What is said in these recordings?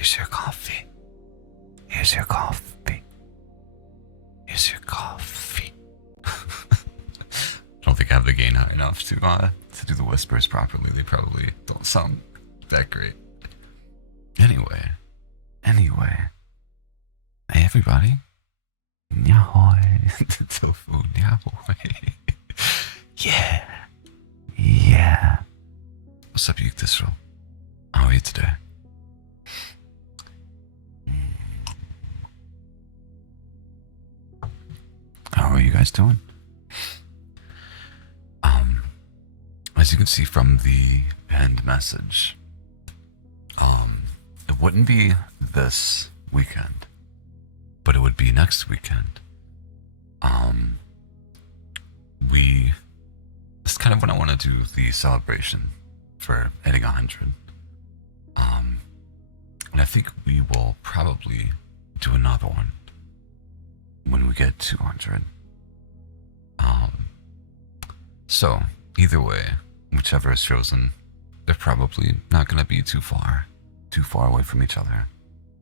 Here's your coffee. Here's your coffee. Here's your coffee. I don't think I have the gain high enough to do the whispers properly. They probably don't sound that great. Anyway. Hey everybody. Nyahoy. Tofu, nyahoy. Yeah. What's up, Yuktisro? How are you today? How are you guys doing? As you can see from the end message, it wouldn't be this weekend, but it would be next weekend. It's kind of when I want to do the celebration for hitting 100. And I think we will probably do another one when we get 200. So either way, whichever is chosen, they're probably not going to be too far away from each other.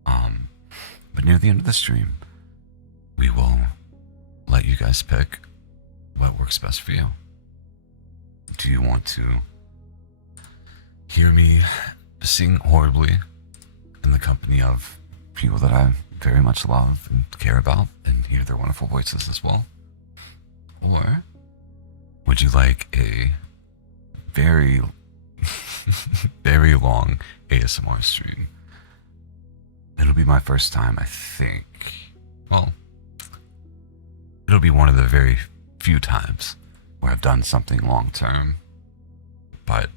But near the end of the stream, we will let you guys pick what works best for you. Do you want to hear me sing horribly in the company of people that I very much love and care about and hear their wonderful voices as well? Or would you like a very, very long ASMR stream? It'll be my first time, I think. Well, it'll be one of the very few times where I've done something long term, but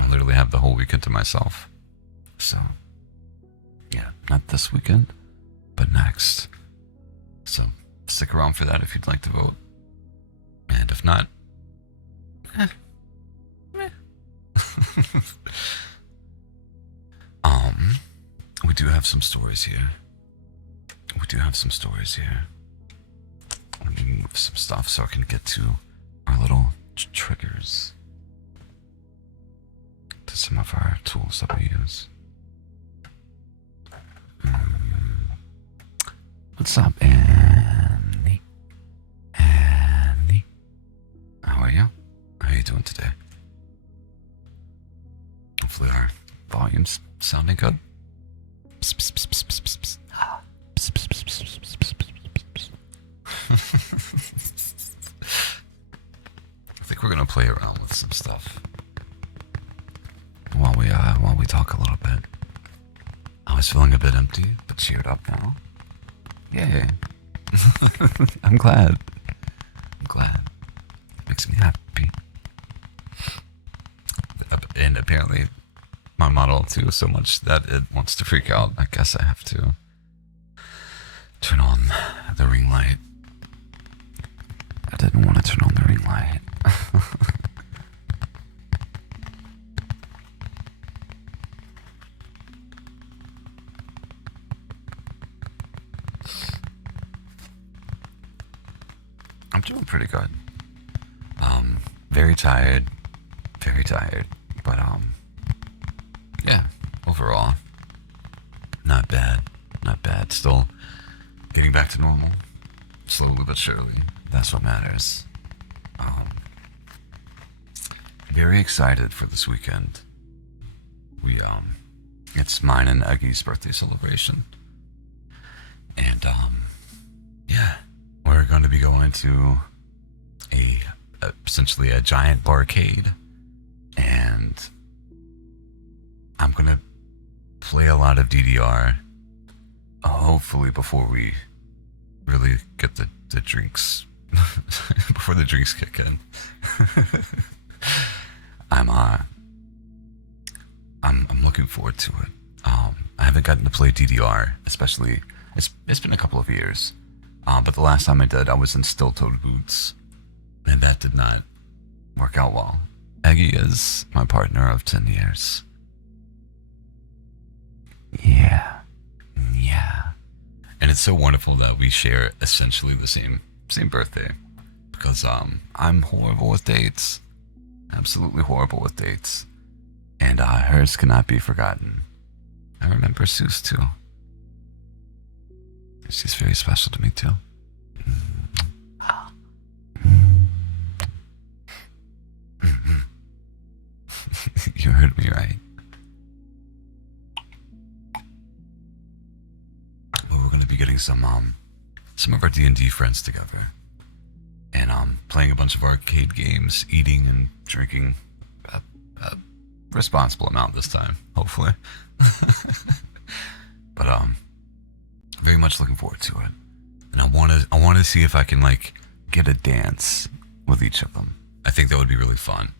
I literally have the whole weekend to myself. So, yeah, not this weekend, but next. So, stick around for that if you'd like to vote. And if not, we do have some stories here. Let me move some stuff so I can get to our little triggers, to some of our tools that we use. What's up, Annie? How are you? How are you doing today? Hopefully our volume's sounding good. I think we're gonna play around with some stuff while we talk a little bit. I was feeling a bit empty, but cheered up now. Yay! I'm glad. Makes me happy. And apparently, my Model 2 is so much that it wants to freak out. I guess I have to turn on the ring light. I didn't want to turn on the ring light. I'm doing pretty good. Very tired, but yeah, overall, not bad. Still getting back to normal, slowly but surely. That's what matters. Very excited for this weekend. It's mine and Eggy's birthday celebration, and yeah, we're going to be going to essentially a giant barcade, and I'm gonna play a lot of DDR, hopefully before we really get the drinks before the drinks kick in. I'm looking forward to it. I haven't gotten to play DDR, especially it's been a couple of years, but the last time I did, I was in steel-toed boots, and that did not work out well. Eggy is my partner of 10 years. Yeah. And it's so wonderful that we share essentially the same birthday, because I'm horrible with dates, absolutely horrible with dates, and hers cannot be forgotten. I remember Seuss too. She's very special to me too. You heard me right. Well, we're gonna be getting some of our D&D friends together, and playing a bunch of arcade games, eating and drinking a responsible amount this time, hopefully. But very much looking forward to it, and I want to see if I can like get a dance with each of them. I think that would be really fun.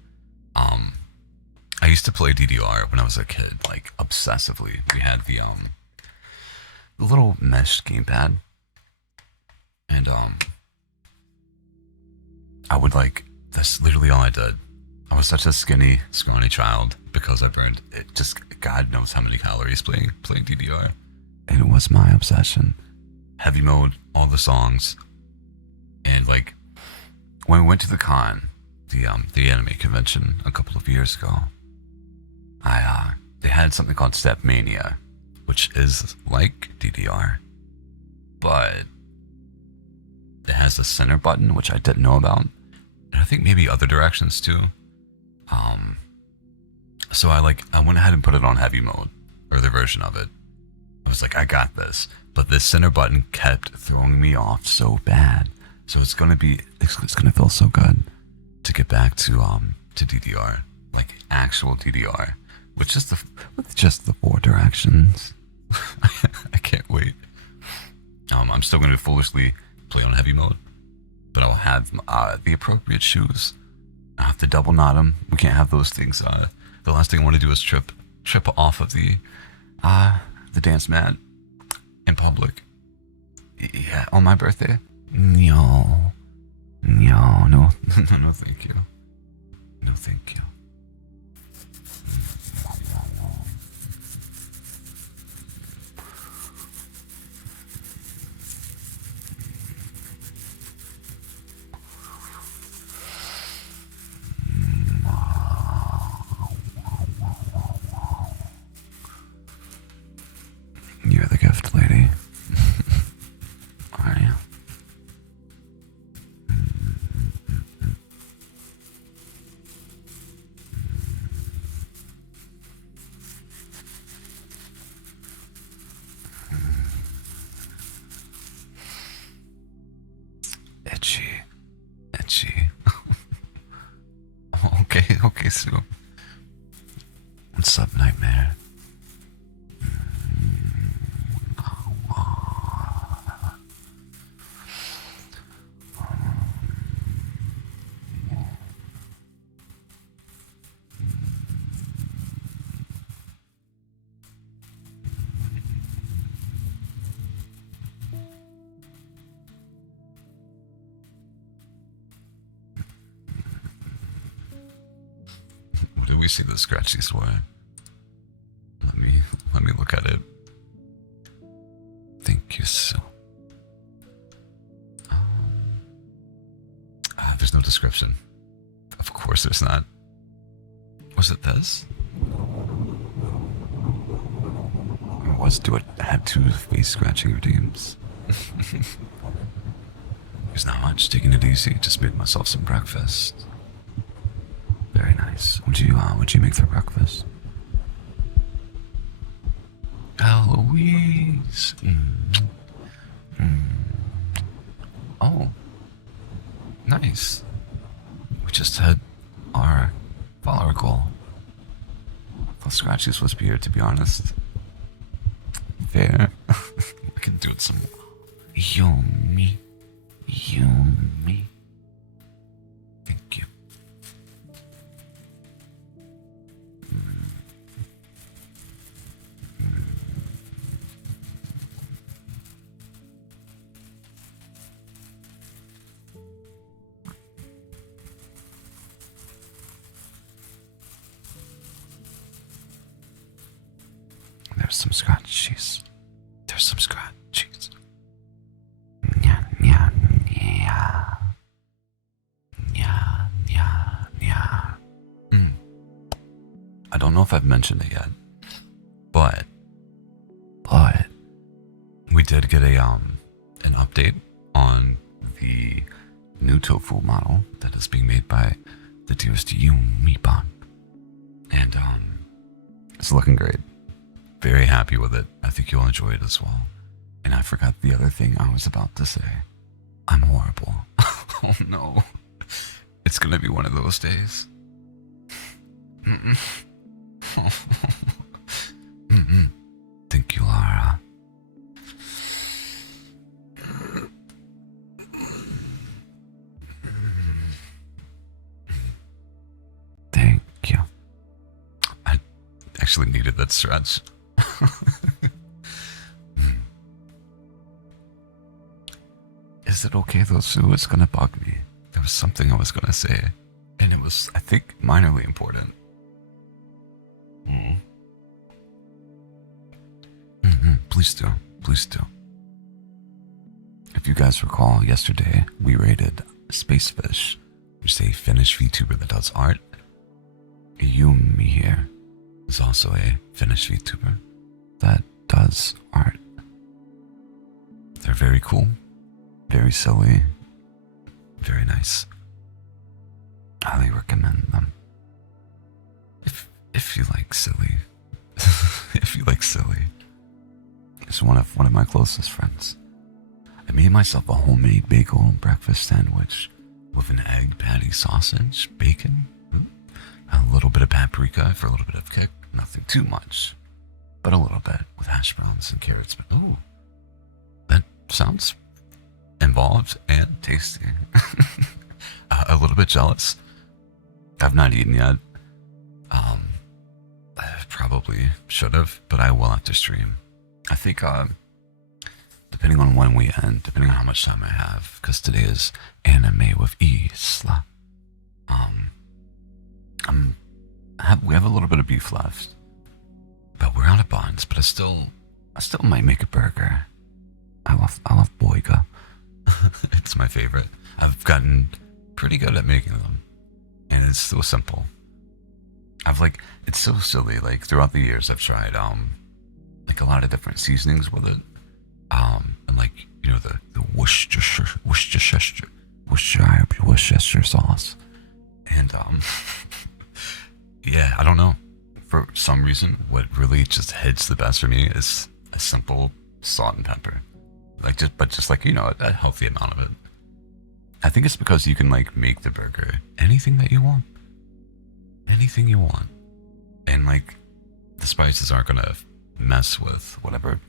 I used to play DDR when I was a kid, like obsessively. We had the little mesh gamepad, and I would like, that's literally all I did. I was such a skinny, scrawny child because I burned it. Just God knows how many calories playing DDR. And it was my obsession. Heavy mode, all the songs, and like when we went to the con, the anime convention a couple of years ago, they had something called Step Mania, which is like DDR, but it has a center button, which I didn't know about, and I think maybe other directions too. So I went ahead and put it on heavy mode, or their version of it. I was like, I got this, but this center button kept throwing me off so bad. So it's gonna feel so good to get back to DDR, like actual DDR, with just the four directions. I can't wait. I'm still gonna foolishly play on heavy mode, but I'll have the appropriate shoes. I have to double knot them. We can't have those things. The last thing I want to do is trip off of the dance mat in public. Yeah, on my birthday. No, no, thank you. No, thank you. You're the gift lady. Are you? Itchy. Okay, Sue. What's up, Nightmare? What did we see the scratchies for? Let me look at it. Thank you, Sue. There's no description. Of course there's not. Was it this? Do it had two face scratching redeems? There's not much, taking it easy. Just made myself some breakfast. Very nice. What'd you make for breakfast? Eloise. Oh, nice. We just had our follower goal. The scratchies was weird, to be honest. Fair. I can do it some more. Yummy. Thank you. There's some scratchies. Nya, nya, nya. Nya, nya, nya. I don't know if I've mentioned it yet, but did get a an update on the new tofu model that is being made by the dearest Yoon Mipan. And it's looking great. Very happy with it. I think you'll enjoy it as well. And I forgot the other thing I was about to say. I'm horrible. Oh no. It's gonna be one of those days. Mm-mm. Mm-mm. Thank you, Lara. Thank you. I actually needed that stretch. Is it okay though, Sue? It's gonna bug me. There was something I was gonna say, and it was, I think, minorly important. Please do. Please do. If you guys recall, yesterday we rated Spacefish, which is a Finnish VTuber that does art. Yumi here is also a Finnish VTuber that does art. They're very cool, very silly, very nice. Highly recommend them. If you like silly, if you like silly, it's one of my closest friends. I made myself a homemade bagel breakfast sandwich with an egg patty, sausage, bacon, a little bit of paprika for a little bit of kick. Nothing too much, but a little bit with hash browns and carrots. But ooh, that sounds involved and tasty. A little bit jealous. I've not eaten yet. I probably should have, but I will after stream. I think, depending on when we end, depending on how much time I have, because today is anime with Isla. We have a little bit of beef left, but we're out of buns. But I still might make a burger. I love boiga. It's my favorite. I've gotten pretty good at making them, and it's so simple. It's so silly. Like throughout the years, I've tried like a lot of different seasonings with it, and like the Worcestershire sauce, and yeah, I don't know. For some reason, what really just hits the best for me is a simple salt and pepper, just like a healthy amount of it. I think it's because you can like make the burger anything that you want, and like the spices aren't gonna mess with whatever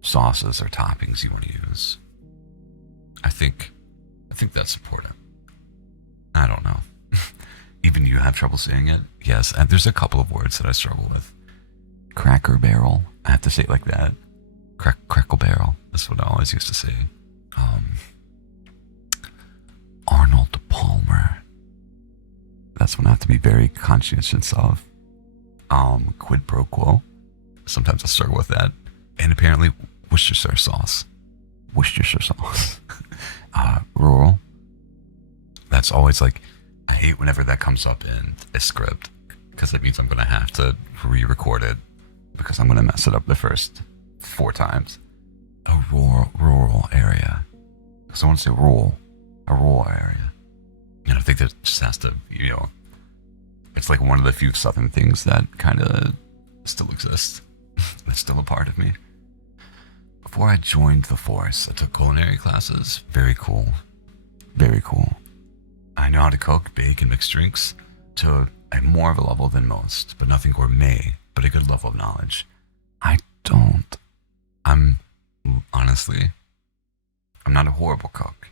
sauces or toppings you want to use. I think that's important. I don't know. Even you have trouble saying it? Yes, and there's a couple of words that I struggle with. Cracker Barrel. I have to say it like that. Crackle Barrel. That's what I always used to say. Arnold Palmer. That's one I have to be very conscientious of. Quid pro quo. Sometimes I struggle with that. And apparently Worcestershire sauce. Rural. That's always like, I hate whenever that comes up in a script, because it means I'm going to have to re-record it, because I'm going to mess it up the first 4 times. A rural area. Because I want to say rural. A rural area. And I think that just has to, it's like one of the few southern things that kind of still exists. That's still a part of me. Before I joined the force, I took culinary classes. Very cool. Very cool. I know how to cook, bake, and mix drinks to a more of a level than most, but nothing gourmet, but a good level of knowledge. I don't. Honestly, I'm not a horrible cook,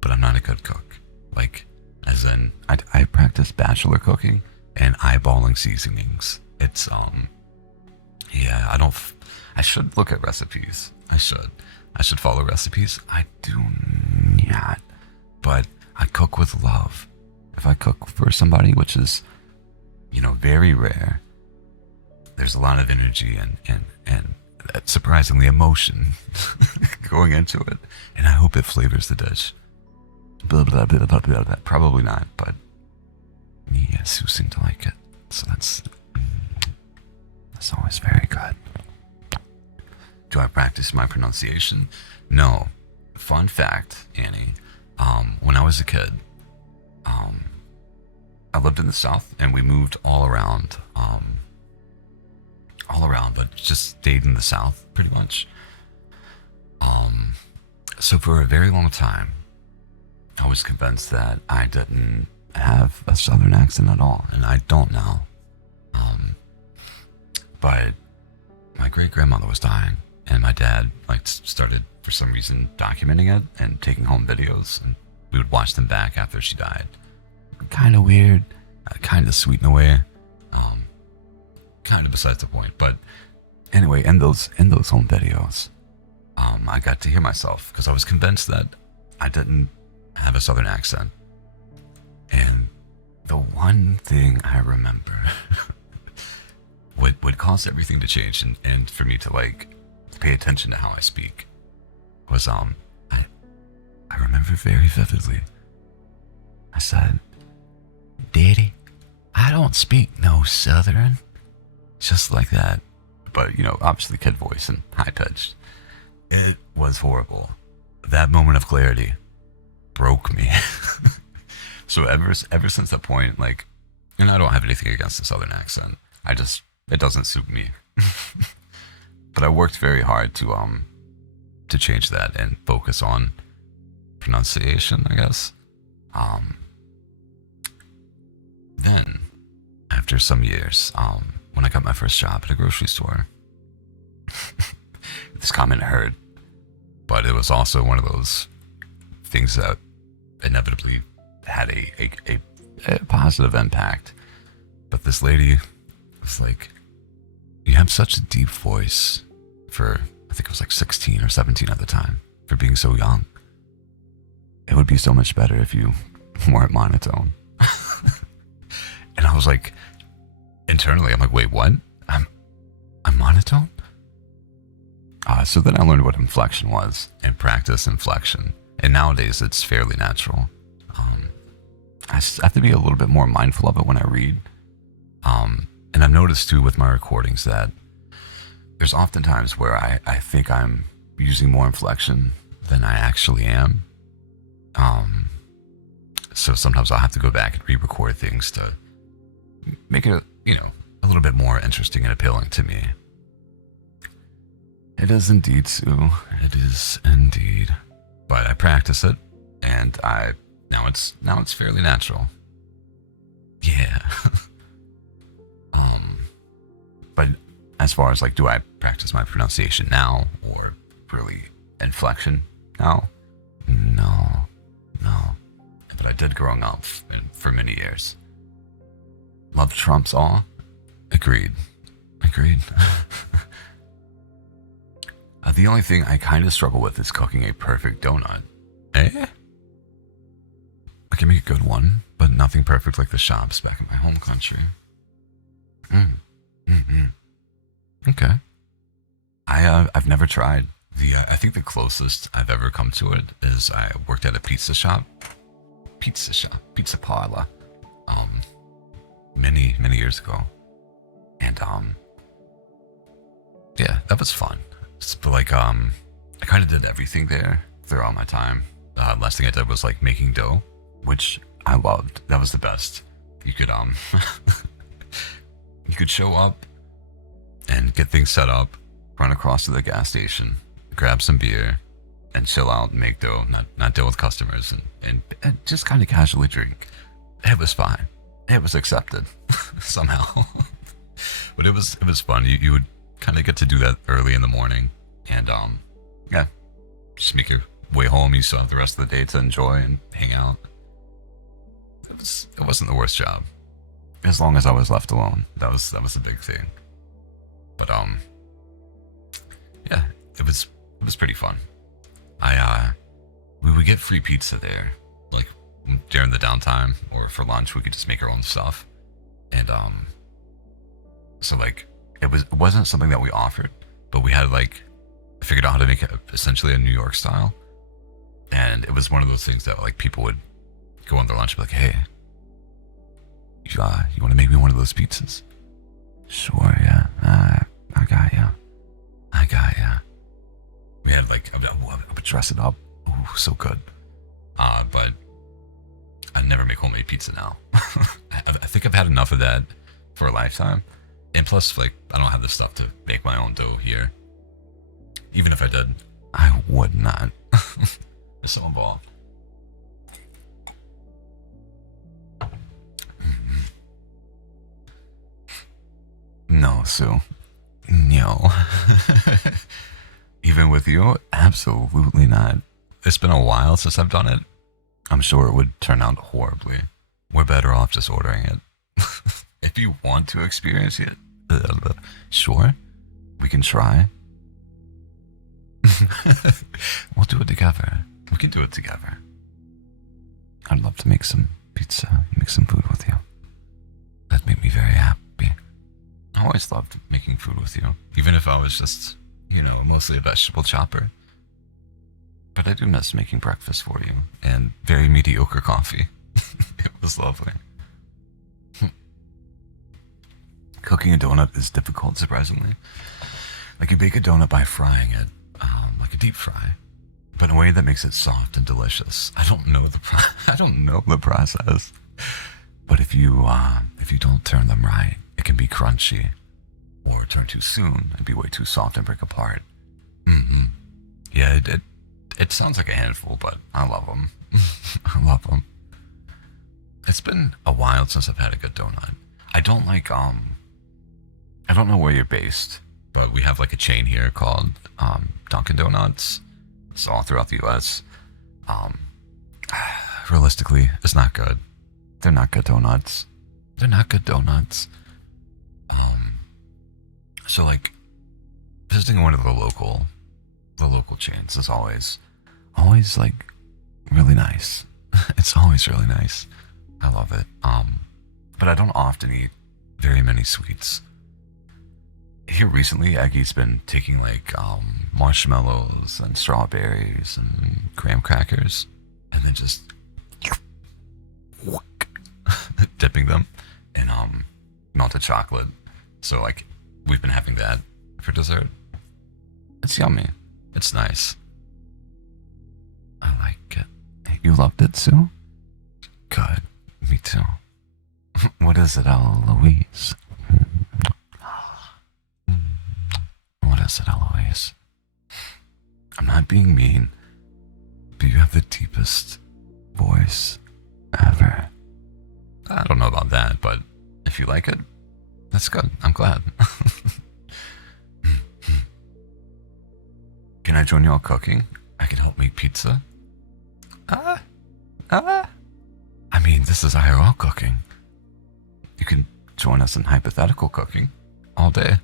but I'm not a good cook. Like, as in, I practice bachelor cooking and eyeballing seasonings. It's, yeah, I should look at recipes. I should follow recipes. I do not, but I cook with love. If I cook for somebody, which is, very rare, there's a lot of energy and surprisingly emotion going into it. And I hope it flavors the dish. Blah, blah, blah, blah, blah, blah. Probably not, but yes, who seem to like it. So that's always very good. Do I practice my pronunciation? No. Fun fact, Annie. When I was a kid, um, I lived in the South, and we moved all around, but just stayed in the South pretty much. Um, so for a very long time, I was convinced that I didn't have a Southern accent at all, and I don't now. Um, but my great grandmother was dying, and my dad like started for some reason documenting it and taking home videos, and we would watch them back after she died. Kind of weird, kind of sweet in a way. Um, kind of besides the point, but anyway, in those home videos, I got to hear myself because I was convinced that I didn't have a Southern accent. And the one thing I remember what caused everything to change and for me to like pay attention to how I speak was I remember very vividly. I said, "Daddy, I don't speak no Southern." Just like that. But, obviously kid voice and high pitched. It was horrible. That moment of clarity broke me. So ever since that point, like, and I don't have anything against the Southern accent. It doesn't suit me. But I worked very hard to change that and focus on pronunciation, I guess. Then, after some years, when I got my first job at a grocery store, this comment hurt, but it was also one of those things that inevitably had a positive impact. But this lady was like, "You have such a deep voice for," I think I was like 16 or 17 at the time, "for being so young. It would be so much better if you weren't monotone." And I was like, internally, I'm like, "Wait, what? I'm monotone?" So then I learned what inflection was and practice inflection. And nowadays it's fairly natural. I have to be a little bit more mindful of it when I read. And I've noticed too with my recordings that there's often times where I think I'm using more inflection than I actually am. So sometimes I'll have to go back and re-record things to make it, a little bit more interesting and appealing to me. It is indeed, Sue. It is indeed. But I practice it, and now it's fairly natural. Yeah. But as far as like, do I practice my pronunciation now, or really inflection now? No. But I did growing up for many years. Love trumps all. Agreed. The only thing I kind of struggle with is cooking a perfect donut. I can make a good one, but nothing perfect like the shops back in my home country. Okay. I've never tried. I think the closest I've ever come to it is I worked at a pizza parlor, many years ago, and yeah, that was fun. But like I kind of did everything there throughout my time. Last thing I did was like making dough, which I loved. That was the best. You could you could show up and get things set up, run across to the gas station, grab some beer, and chill out and make dough, not deal with customers, and just kind of casually drink. It was fine. It was accepted somehow. But it was fun. You would kind of get to do that early in the morning, and yeah, just make your way home. You still have the rest of the day to enjoy and hang out. It wasn't the worst job, as long as I was left alone. That was a big thing. But yeah, it was pretty fun. We would get free pizza there, like during the downtime, or for lunch we could just make our own stuff, and so like it wasn't something that we offered, but we had like figured out how to make it essentially a New York style, and it was one of those things that like people would go on their lunch and be like, "Hey, you want to make me one of those pizzas?" "Sure, yeah. I got ya. I would dress it up. Oh, so good. But I never make homemade pizza now. I think I've had enough of that for a lifetime. And plus, like, I don't have the stuff to make my own dough here. Even if I did, I would not. It's so involved. No, Sue. No. Even with you, absolutely not. It's been a while since I've done it. I'm sure it would turn out horribly. We're better off just ordering it. If you want to experience it, sure, we can try. We'll do it together. We can do it together. I'd love to make some pizza, make some food with you. That'd make me very happy. I always loved making food with you, even if I was just, mostly a vegetable chopper. But I do miss making breakfast for you, and very mediocre coffee. It was lovely. Cooking a donut is difficult, surprisingly. Like, you bake a donut by frying it, like a deep fry, but in a way that makes it soft and delicious. I don't know the process, but if you don't turn them right, it can be crunchy, or turn too soon and be way too soft and break apart. Mm-hmm. Yeah, it sounds like a handful, but I love them. I love them. It's been a while since I've had a good donut. I don't know where you're based, but we have like a chain here called Dunkin' Donuts. It's all throughout the U.S. Realistically, it's not good. They're not good donuts. They're not good donuts. So like, visiting one of the local chains is always like really nice. It's always really nice. I love it. But I don't often eat very many sweets. Here recently, Aggie's been taking like marshmallows and strawberries and graham crackers, and then just dipping them in melted chocolate. So like, we've been having that for dessert. It's yummy. It's nice. I like it. You loved it, Sue? Good. Me too. What is it, Eloise? What is it, Eloise? I'm not being mean, but you have the deepest voice ever. I don't know about that, but if you like it, that's good. I'm glad. Can I join y'all cooking? I can help make pizza. I mean, this is IRL cooking. You can join us in hypothetical cooking all day.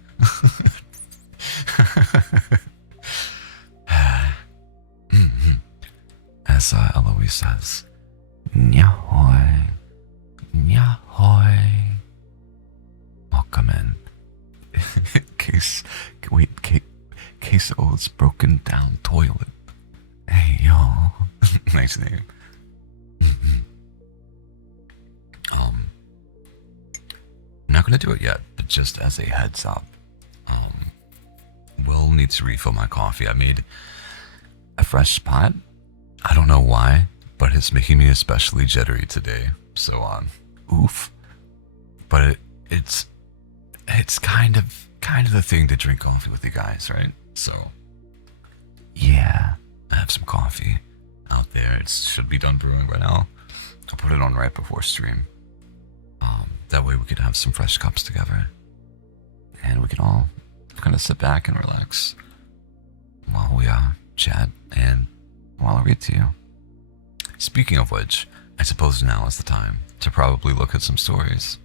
As Eloise says, Nyahoy, Nyahoy. Welcome in. Case O's broken down toilet. Hey, y'all. Nice name. I'm not gonna do it yet, but just as a heads up, Will needs to refill my coffee. I made a fresh spot. I don't know why, but it's making me especially jittery today. So, oof. But it's kind of the thing to drink coffee with you guys, right? So, yeah, I have some coffee out there. It should be done brewing right now. I'll put it on right before stream. That way we could have some fresh cups together, and we can all kind of sit back and relax while we chat and while I read to you. Speaking of which, I suppose now is the time to probably look at some stories.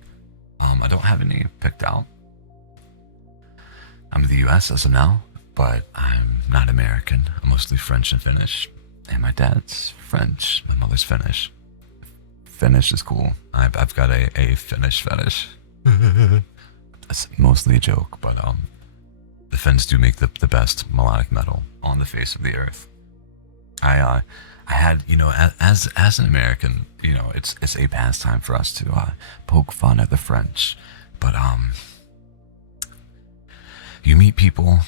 I don't have any picked out. I'm in the US as of now, but I'm not American. I'm mostly French and Finnish. And my dad's French, my mother's Finnish. Finnish is cool. I've got a Finnish fetish. It's mostly a joke, but the Finns do make the best melodic metal on the face of the earth. I had, as an American, it's a pastime for us to poke fun at the French, but you meet people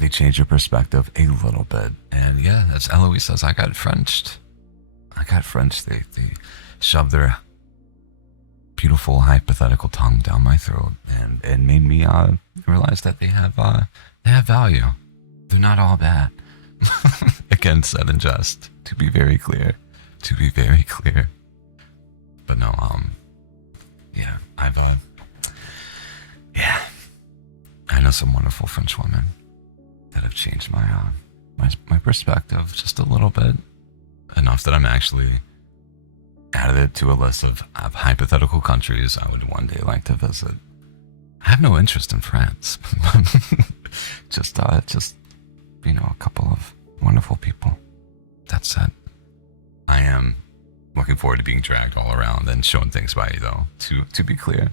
they change your perspective a little bit. And yeah, as Eloise says, I got Frenched. They shoved their beautiful hypothetical tongue down my throat, and it made me realize that they have value. They're not all bad. Again, said in jest. To be very clear. But no, yeah, I know some wonderful French women that have changed my perspective just a little bit, enough that I'm actually added it to a list of hypothetical countries I would one day like to visit. I have no interest in France, just a couple of wonderful people. That said, I am looking forward to being dragged all around and shown things by you, though. To be clear,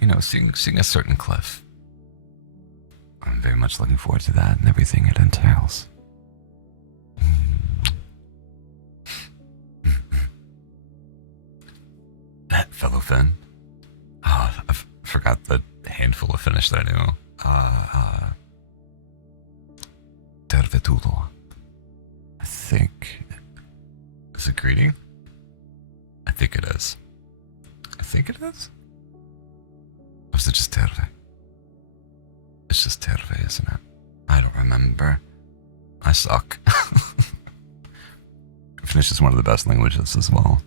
and seeing a certain cliff. I'm very much looking forward to that and everything it entails. That fellow Finn. I forgot the handful of Finnish that I knew. Tervetuloa. I think. Is it greeting? I think it is. Or is it just terve? It's just terve, isn't it? I don't remember. I suck. Finnish is one of the best languages as well.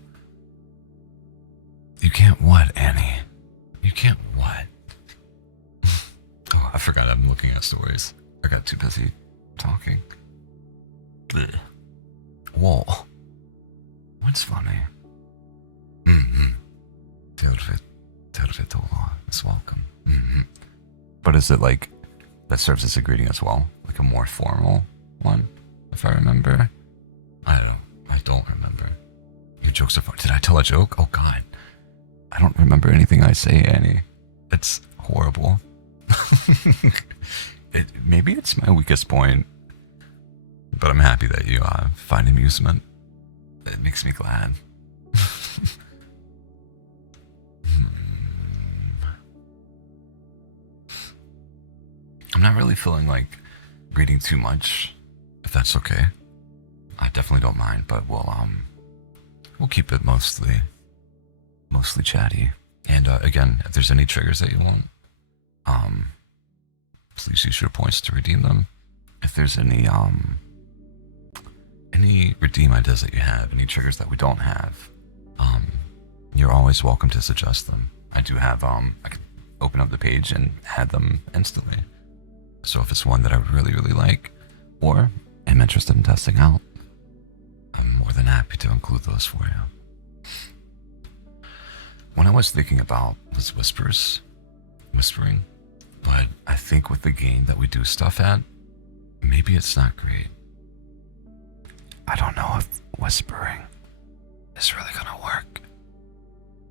You can't what, Annie? You can't what? Oh, I forgot I'm looking at stories. I got too busy talking. Blech. Whoa. What's funny? Tervetuloa. It's welcome. But is it like, that serves as a greeting as well? Like a more formal one, if I remember? I don't remember. Your jokes are fun. Did I tell a joke? Oh God. I don't remember anything I say, Annie. It's horrible. Maybe it's my weakest point, but I'm happy that you find amusement. It makes me glad. I'm not really feeling like reading too much, if that's okay. I definitely don't mind, but we'll keep it mostly chatty. And again, if there's any triggers that you want, please use your points to redeem them. If there's any redeem ideas that you have, any triggers that we don't have, you're always welcome to suggest them. I do have I can open up the page and add them instantly. So if it's one that I really, really like, or am interested in testing out, I'm more than happy to include those for you. When I was thinking about was whispering, but I think with the game that we do stuff at, maybe it's not great. I don't know if whispering is really gonna work,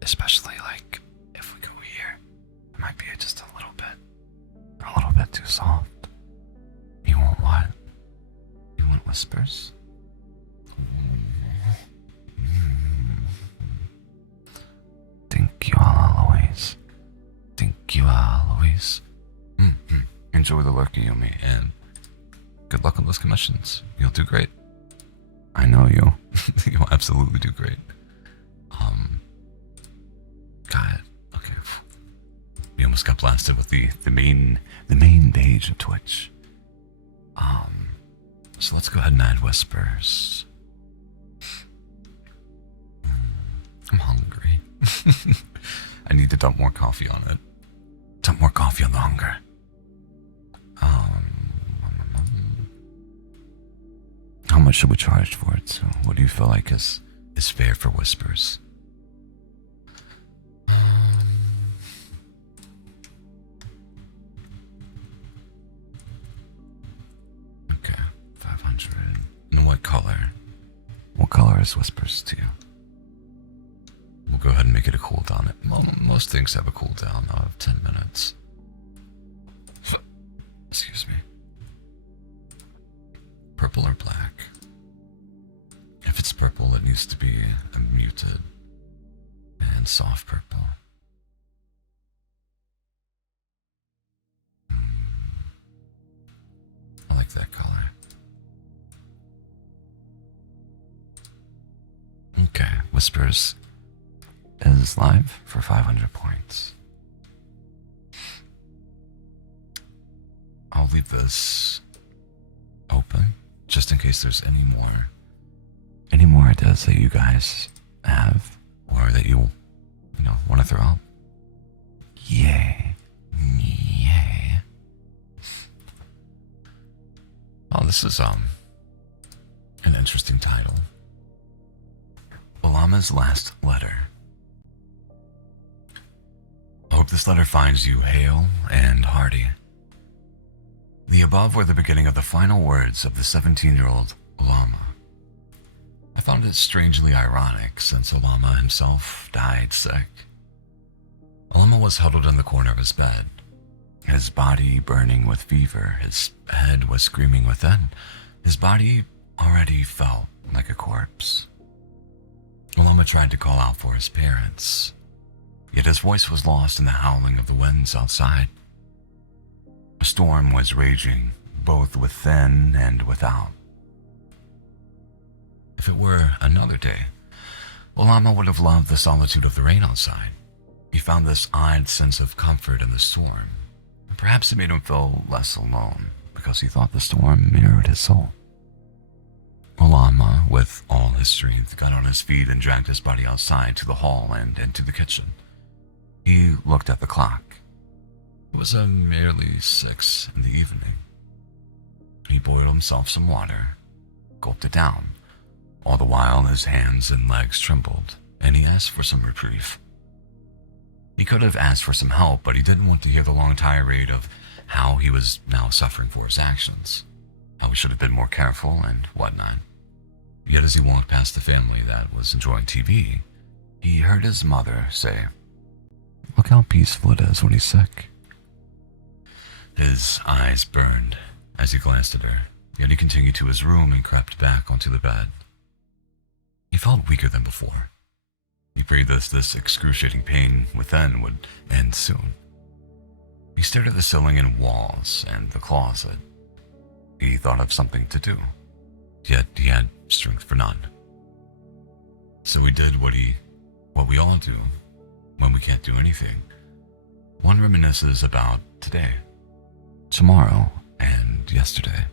especially like if we go here. It might be just a little bit too soft. You want what? You want whispers? Thank you, Alois. Enjoy the lurker, Yumi, and good luck on those commissions. You'll do great. I know you. You'll absolutely do great. God, okay. We almost got blasted with the main page of Twitch. So let's go ahead and add whispers. I'm hungry. I need to dump more coffee on it. Dump more coffee on the hunger. How much should we charge for it? So what do you feel like is fair for whispers? Okay, 500. And what color? What color is whispers to you? We'll go ahead and make it a cooldown. Most things have a cooldown of 10 minutes. Excuse me. Purple or black? If it's purple, it needs to be muted and soft purple. like that color. Okay, Whispers is live for 500 points. I'll leave this open just in case there's any more ideas that you guys have or that you want to throw out. Yay. Oh, this is an interesting title. Olama's last letter. I hope this letter finds you hale and hearty. The above were the beginning of the final words of the 17-year-old Olama. I found it strangely ironic since Olama himself died sick. Olama was huddled in the corner of his bed, his body burning with fever, his head was screaming within. His body already felt like a corpse. Olama tried to call out for his parents, yet his voice was lost in the howling of the winds outside. A storm was raging, both within and without. If it were another day, Olama would have loved the solitude of the rain outside. He found this odd sense of comfort in the storm. Perhaps it made him feel less alone, because he thought the storm mirrored his soul. Olama, with all his strength, got on his feet and dragged his body outside to the hall and into the kitchen. He looked at the clock. It was merely 6 in the evening. He boiled himself some water, gulped it down. All the while his hands and legs trembled, and he asked for some reprieve. He could have asked for some help, but he didn't want to hear the long tirade of how he was now suffering for his actions, how he should have been more careful and whatnot. Yet as he walked past the family that was enjoying TV, he heard his mother say, "Look how peaceful it is when he's sick." His eyes burned as he glanced at her, yet he continued to his room and crept back onto the bed. He felt weaker than before. He prayed that this excruciating pain within would end soon. He stared at the ceiling and walls and the closet. He thought of something to do, yet he had strength for none. So he did what we all do when we can't do anything. One reminisces about today, tomorrow, and yesterday.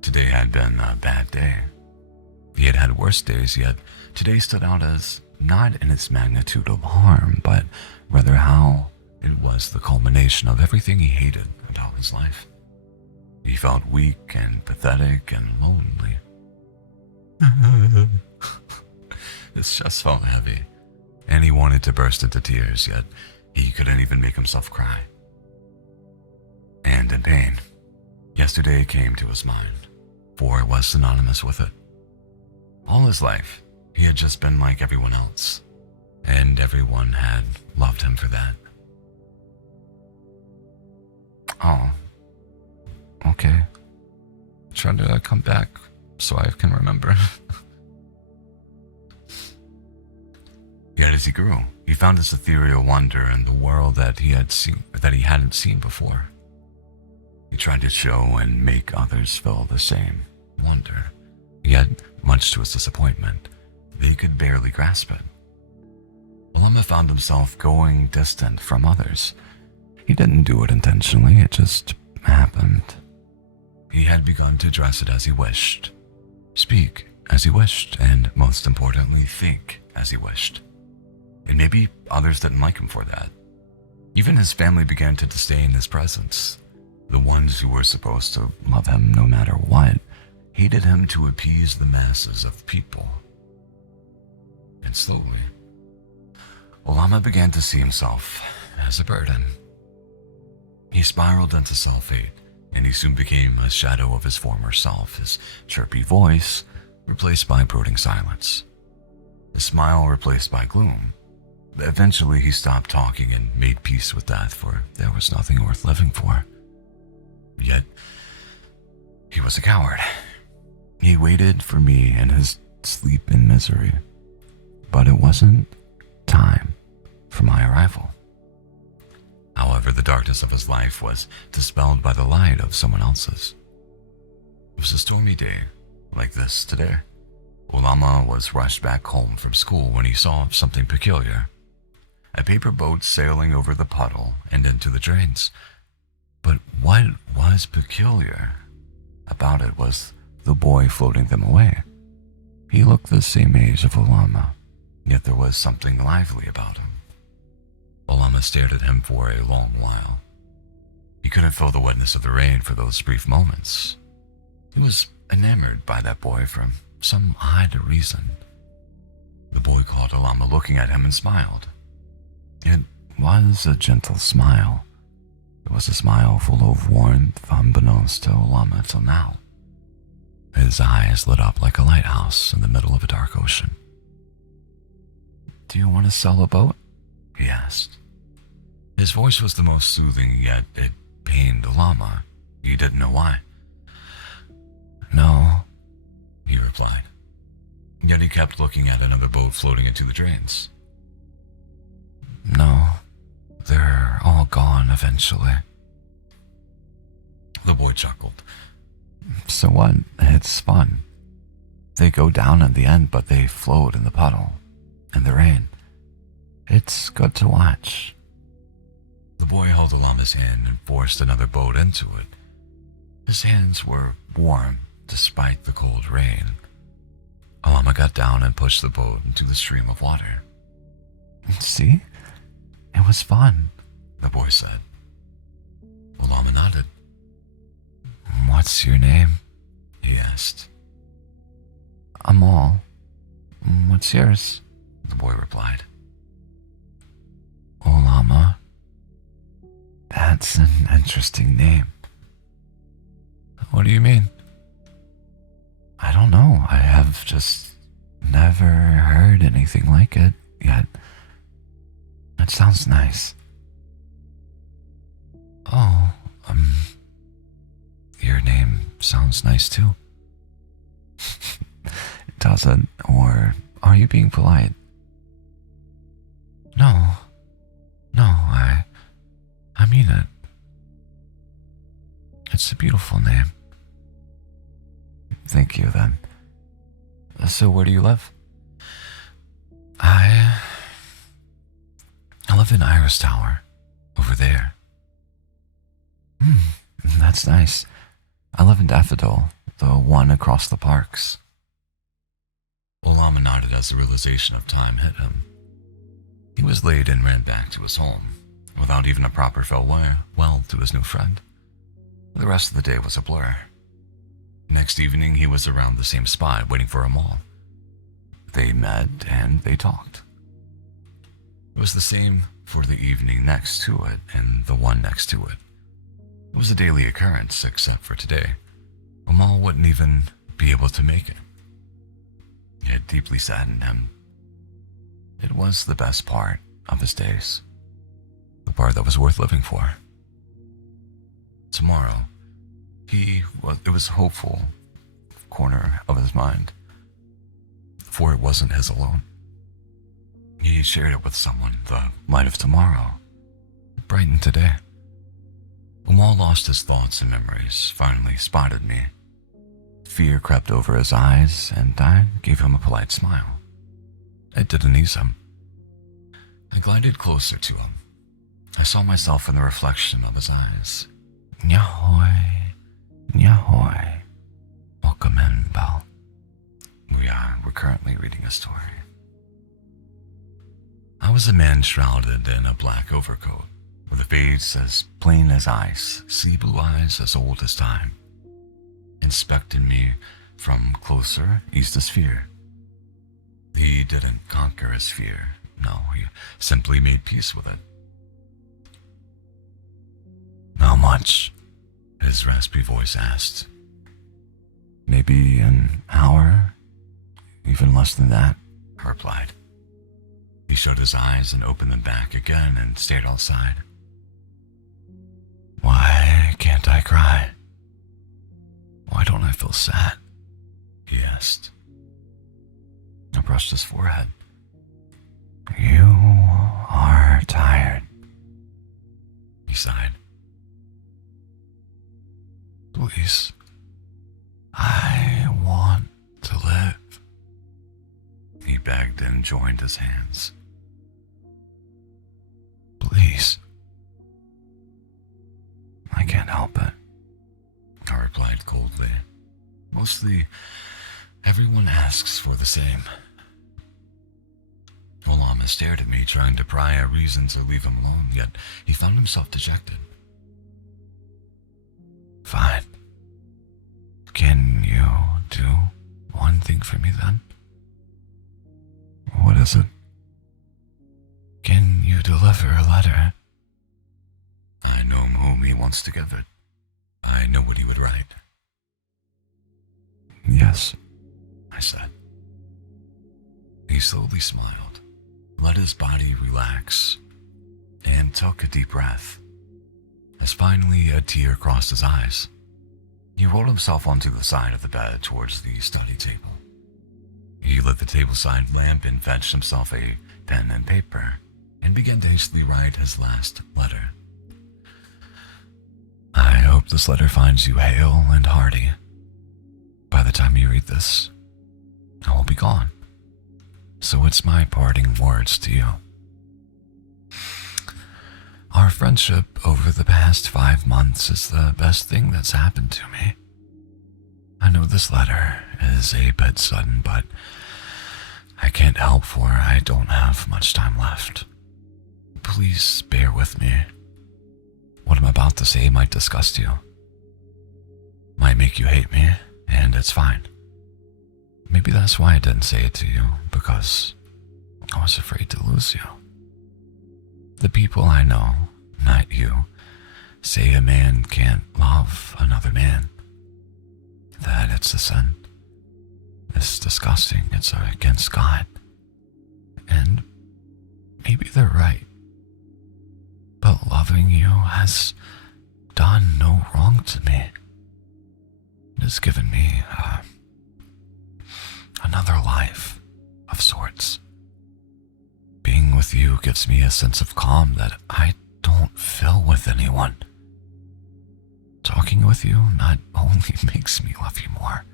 Today had been a bad day. He had had worse days, yet today stood out as not in its magnitude of harm, but rather how it was the culmination of everything he hated about his life. He felt weak and pathetic and lonely. His chest felt heavy, and he wanted to burst into tears, yet he couldn't even make himself cry. And in pain, yesterday came to his mind, for it was synonymous with it. All his life, he had just been like everyone else, and everyone had loved him for that. Oh, okay. Try to come back so I can remember. Yet as he grew, he found his ethereal wonder in the world that he hadn't seen before. He tried to show and make others feel the same wonder. Yet, much to his disappointment, they could barely grasp it. Olama found himself going distant from others. He didn't do it intentionally, it just happened. He had begun to dress it as he wished, speak as he wished, and most importantly, think as he wished. And maybe others didn't like him for that. Even his family began to disdain his presence. The ones who were supposed to love him no matter what hated him to appease the masses of people. And slowly, Olama began to see himself as a burden. He spiraled into self-hate, and he soon became a shadow of his former self, his chirpy voice replaced by brooding silence, his smile replaced by gloom. Eventually, he stopped talking and made peace with death, for there was nothing worth living for. Yet, he was a coward. He waited for me in his sleep and misery, but it wasn't time for my arrival. However, the darkness of his life was dispelled by the light of someone else's. was a stormy day like this today. Olama was rushed back home from school when he saw something peculiar. A paper boat sailing over the puddle and into the drains. But what was peculiar about it was the boy floating them away. He looked the same age of Olama, yet there was something lively about him. Olama stared at him for a long while. He couldn't feel the wetness of the rain for those brief moments. He was enamored by that boy for some odd reason. The boy caught Olama looking at him and smiled. It was a gentle smile. It was a smile full of warmth unbeknownst to Olama till now. His eyes lit up like a lighthouse in the middle of a dark ocean. "Do you want to sell a boat?" he asked. His voice was the most soothing, yet it pained Olama. He didn't know why. "No," he replied. Yet he kept looking at another boat floating into the drains. "No, they're all gone eventually." The boy chuckled. "So what? It's fun. They go down in the end, but they float in the puddle, in the rain. It's good to watch." The boy held Olama's hand and forced another boat into it. His hands were warm despite the cold rain. Olama got down and pushed the boat into the stream of water. "See? It was fun," the boy said. Olama nodded. "What's your name?" he asked. "Amal. What's yours?" the boy replied. "Olama. That's an interesting name." "What do you mean?" "I don't know. I have just never heard anything like it yet. It sounds nice." "Oh, your name sounds nice too." "Does it? Or are you being polite?" No, I mean it. It's a beautiful name." "Thank you, then. So where do you live?" I live in Iris Tower, over there." That's nice. I live in Daffodil, the one across the parks." Olama nodded as the realization of time hit him. He was late and ran back to his home, without even a proper farewell to his new friend. The rest of the day was a blur. Next evening, he was around the same spot waiting for Amal. They met and they talked. It was the same for the evening next to it and the one next to it. It was a daily occurrence except for today. Amal wouldn't even be able to make it. It deeply saddened him. It was the best part of his days. The part that was worth living for. Tomorrow, it was hopeful corner of his mind. For it wasn't his alone. He shared it with someone, the light of tomorrow. It brightened today. Amal lost his thoughts and memories, finally spotted me. Fear crept over his eyes, and I gave him a polite smile. It didn't ease him. I glided closer to him. I saw myself in the reflection of his eyes. "Nyahoy, nyahoy. Welcome in, Belle. We're currently reading a story." I was a man shrouded in a black overcoat, with a face as plain as ice, sea blue eyes as old as time. Inspecting me from closer eased his fear. He didn't conquer his fear. No, he simply made peace with it. "How much?" his raspy voice asked. "Maybe an hour, even less than that," I replied. He shut his eyes and opened them back again and stared outside. "Why can't I cry? Why don't I feel sad?" he asked. I brushed his forehead. "You are tired," he sighed. "Please, begged and joined his hands. Please. I can't help it, I replied coldly. Mostly, everyone asks for the same. Olama stared at me, trying to pry at reasons to leave him alone, yet he found himself dejected. Fine. Can you do one thing for me then? What is it? Can you deliver a letter? I know whom he wants to give it. I know what he would write. Yes, I said. He slowly smiled, let his body relax, and took a deep breath, as finally a tear crossed his eyes. He rolled himself onto the side of the bed towards the study table. He lit the tableside lamp and fetched himself a pen and paper, and began to hastily write his last letter. I hope this letter finds you hale and hearty. By the time you read this, I will be gone. So it's my parting words to you. Our friendship over the past 5 months is the best thing that's happened to me. I know this letter is a bit sudden, but I can't help for I don't have much time left. Please bear with me. What I'm about to say might disgust you. Might make you hate me, and it's fine. Maybe that's why I didn't say it to you, because I was afraid to lose you. The people I know, not you, say a man can't love another man. That it's a sin. It's disgusting. It's against God. And maybe they're right. But loving you has done no wrong to me. It has given me another life of sorts. Being with you gives me a sense of calm that I don't feel with anyone. Talking with you not only makes me love you more,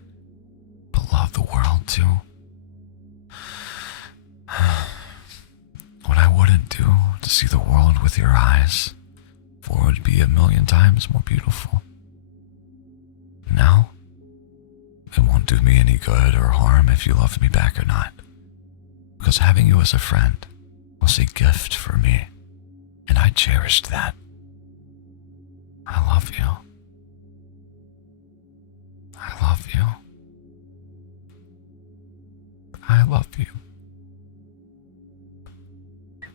but love the world too. What I wouldn't do to see the world with your eyes, for it would be 1,000,000 times more beautiful. Now, it won't do me any good or harm if you love me back or not, because having you as a friend was a gift for me, and I cherished that. I love you. I love you. I love you.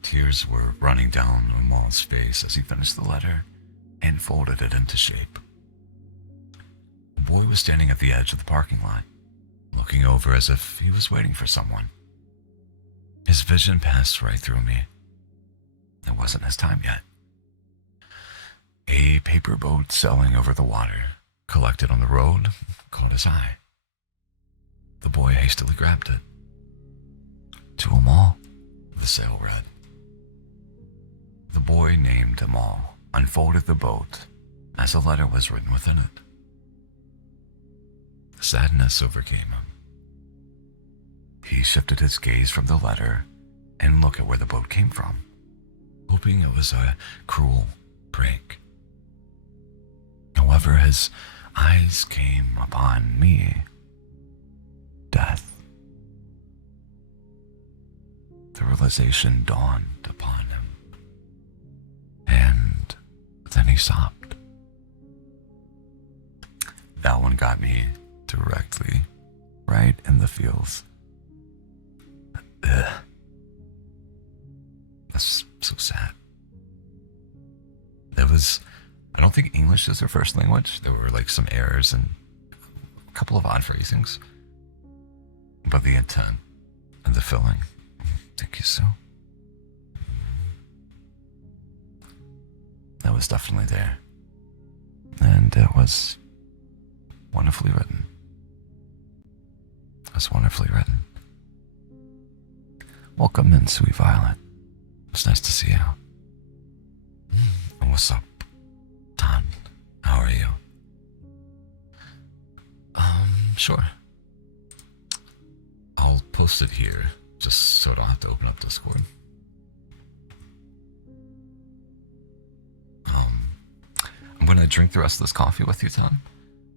Tears were running down Amal's face as he finished the letter and folded it into shape. The boy was standing at the edge of the parking lot, looking over as if he was waiting for someone. His vision passed right through me. It wasn't his time yet. A paper boat sailing over the water, collected on the road, caught his eye. The boy hastily grabbed it. To Amal, the sail read. The boy named Amal unfolded the boat as a letter was written within it. Sadness overcame him. He shifted his gaze from the letter and looked at where the boat came from, hoping it was a cruel break. However, his eyes came upon me. Death. The realization dawned upon him. And then he sobbed. That one got me directly right in the feels. Ugh. That's so sad. I don't think English is their first language. There were like some errors and a couple of odd phrasings. But the intent and the feeling, thank you, Sue. That was definitely there. And it was wonderfully written. It was wonderfully written. Welcome in, Sweet Violet. It's nice to see you. And what's up, Don? How are you? Sure. I'll post it here just sort of have to open up Discord. I'm gonna drink the rest of this coffee with you, Tom,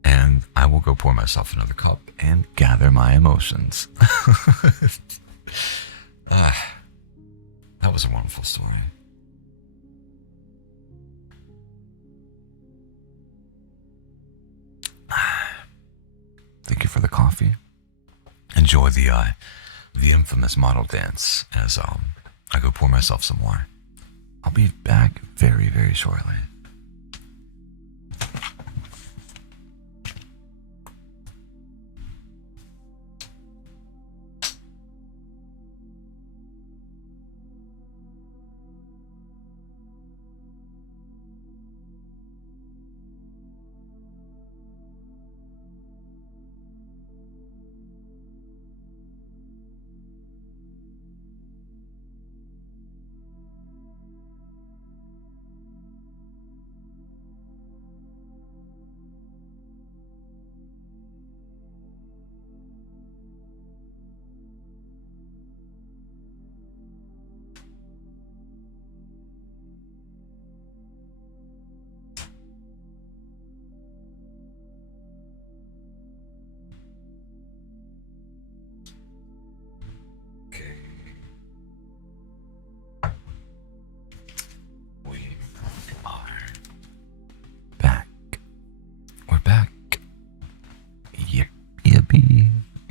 and I will go pour myself another cup and gather my emotions. That was a wonderful story. Thank you for the coffee. Enjoy the infamous model dance as I go pour myself some more. I'll be back very, very shortly.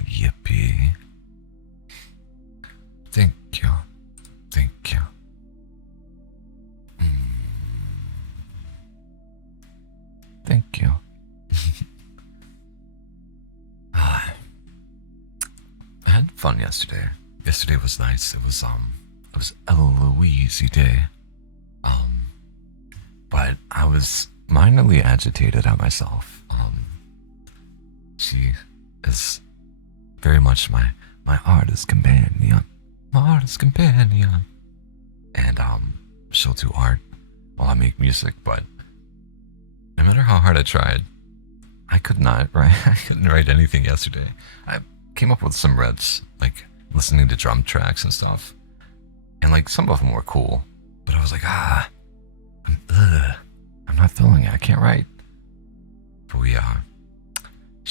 Yippee. Thank you. Thank you. Thank you. I had fun yesterday. Yesterday was nice. It was a Louise day. But I was minorly agitated at myself. She is very much my artist companion. My artist companion. And she'll do art while I make music, but no matter how hard I tried, I could not write. I couldn't write anything yesterday. I came up with some riffs, like listening to drum tracks and stuff, and like some of them were cool, but I was like, I'm not feeling it. I can't write.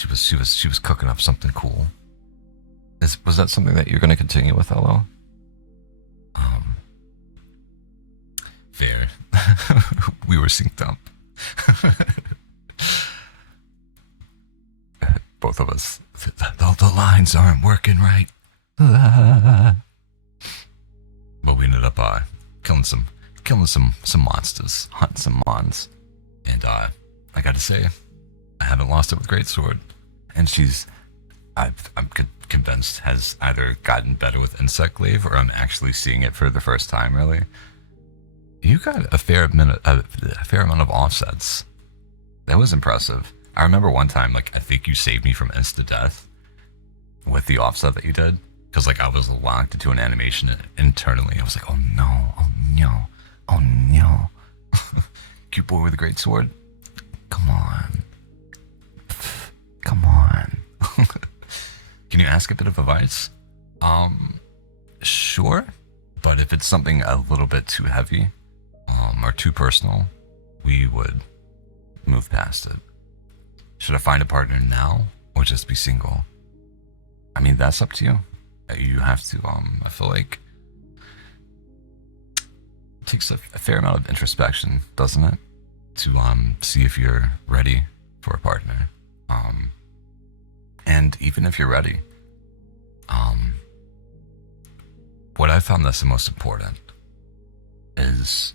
But she was cooking up something cool. Was that something that you're going to continue with, LO? Fair. We were synced up. Both of us. The lines aren't working right. But we ended up killing some monsters, hunting some mons. And I gotta say, I haven't lost it with Greatsword. And I'm convinced has either gotten better with Insect Glaive, or I'm actually seeing it for the first time, really. You got a fair amount of offsets. That was impressive. I remember one time, like, I think you saved me from insta-death with the offset that you did. Because, like, I was locked into an animation internally. I was like, oh no, oh no, oh no. Cute boy with a great sword? Come on. Come on. Can you ask a bit of advice? Sure. But if it's something a little bit too heavy, or too personal, we would move past it. Should I find a partner now, or just be single? I mean, that's up to you. You have to, I feel like it takes a fair amount of introspection, doesn't it? To, see if you're ready for a partner. And even if you're ready, what I found that's the most important is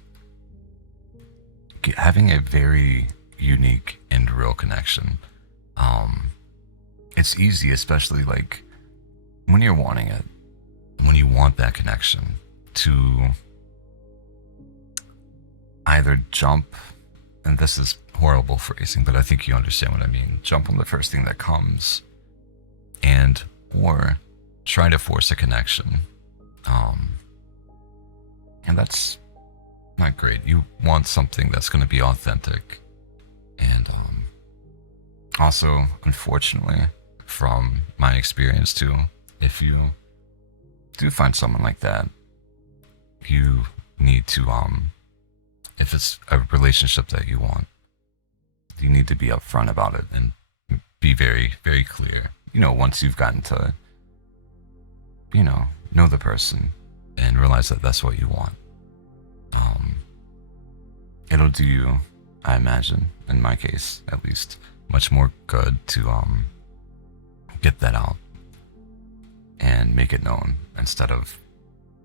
having a very unique and real connection. It's easy, especially like when you're wanting it, when you want that connection, to either jump, and this is horrible phrasing, but I think you understand what I mean, jump on the first thing that comes, and or try to force a connection. And that's not great. You want something that's going to be authentic. And also, unfortunately, from my experience too, if you do find someone like that, you need to, if it's a relationship that you want, you need to be upfront about it and be very, very clear. Once you've gotten to, know the person and realize that that's what you want. It'll do you, I imagine, in my case at least, much more good to get that out and make it known instead of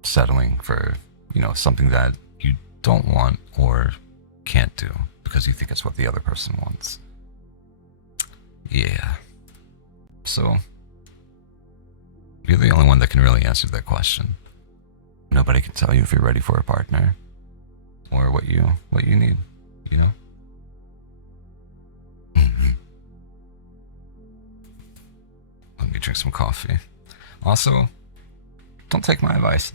settling for something that you don't want or can't do because you think it's what the other person wants. Yeah. So you're the only one that can really answer that question. Nobody can tell you if you're ready for a partner or what you need, Let me drink some coffee. Also, don't take my advice.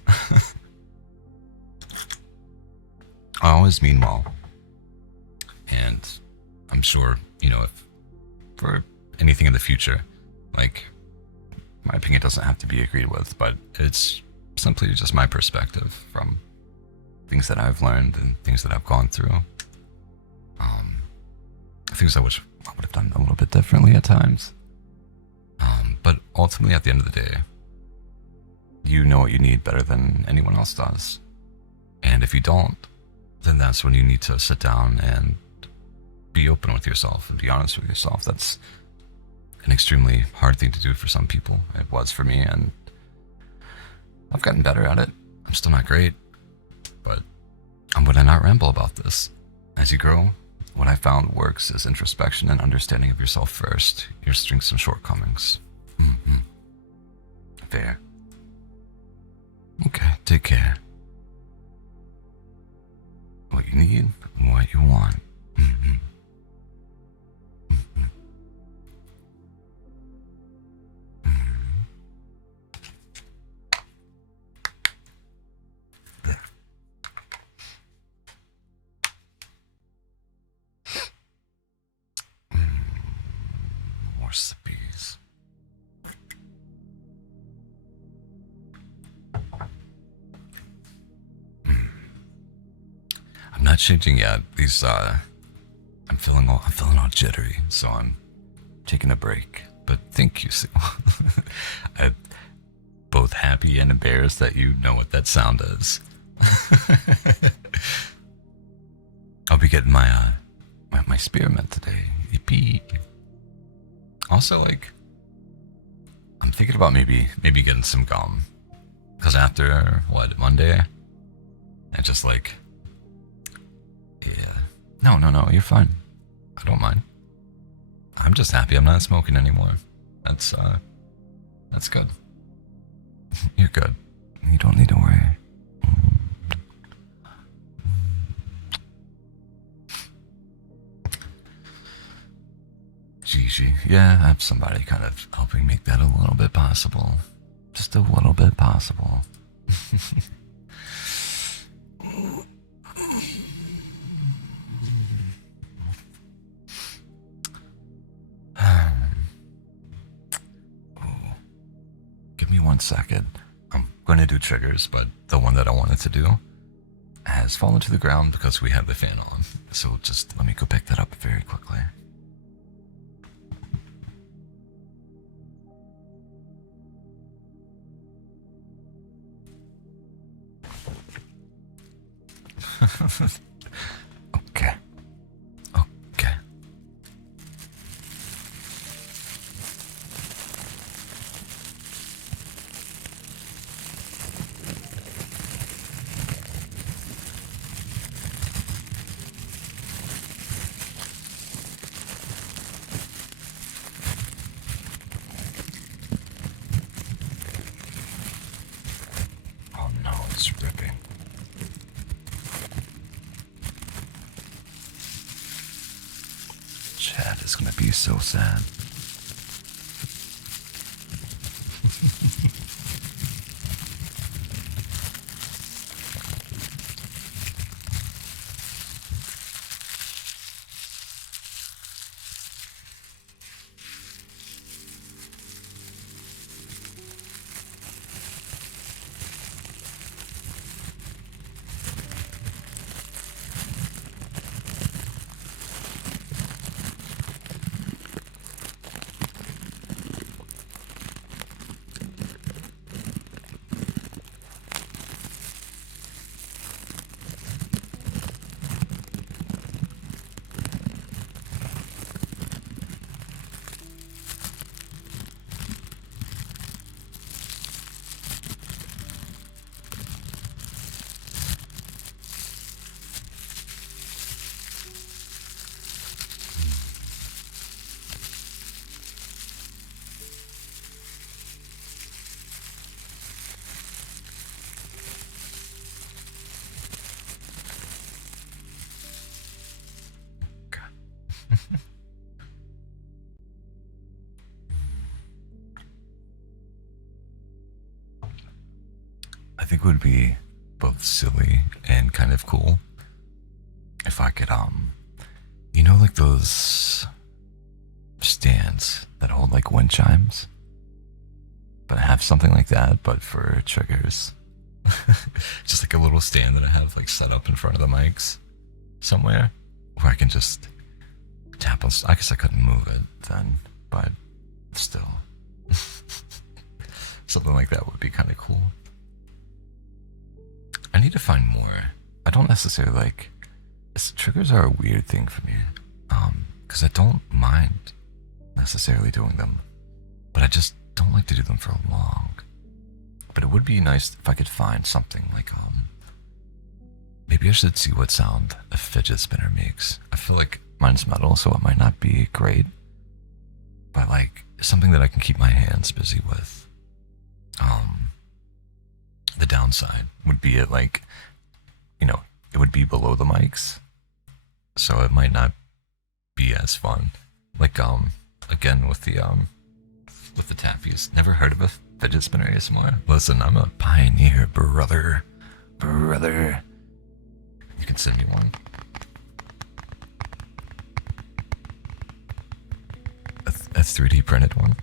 I always mean well. And I'm sure, if for anything in the future, like, my opinion doesn't have to be agreed with, but it's simply just my perspective from things that I've learned and things that I've gone through. Things I wish I would have done a little bit differently at times. But ultimately, at the end of the day, you know what you need better than anyone else does. And if you don't, then that's when you need to sit down and be open with yourself and be honest with yourself. That's an extremely hard thing to do for some people. It was for me, and I've gotten better at it. I'm still not great, but I'm going to not ramble about this. As you grow, what I found works is introspection and understanding of yourself first, your strengths and shortcomings. Fair. Okay, take care. What you need, what you want. More sippies. I'm not changing yet. These I'm feeling all jittery, so I'm taking a break. But thank you, Sue. I'm both happy and embarrassed that you know what that sound is. I'll be getting my my spearmint today. Yippee. Also, like, I'm thinking about maybe getting some gum, because after Monday, I just like, yeah, no, you're fine. I don't mind. I'm just happy I'm not smoking anymore. That's good. You're good. You don't need to worry. Gigi, yeah, I have somebody kind of helping make that a little bit possible. Just a little bit possible. Give me 1 second. I'm going to do triggers, but the one that I wanted to do has fallen to the ground because we have the fan on. So just let me go pick that up very quickly. Okay. Oh no, it's ripping. Chad is gonna be so sad. think it would be both silly and kind of cool if I could, like those stands that hold like wind chimes, but I have something like that, but for triggers. Just like a little stand that I have like set up in front of the mics somewhere where I can just tap on. I guess I couldn't move it then, but still. Something like that would be kind of cool. I need to find more. I don't necessarily like. Triggers are a weird thing for me, because I don't mind necessarily doing them, but I just don't like to do them for long. But it would be nice if I could find something like, maybe I should see what sound a fidget spinner makes. I feel like mine's metal, so it might not be great, but like something that I can keep my hands busy with. The downside would be it like, it would be below the mics, so it might not be as fun. Like, again with the tappies. Never heard of a fidget spinner ASMR? Listen, I'm a pioneer, brother. Brother. You can send me one. A 3D printed one.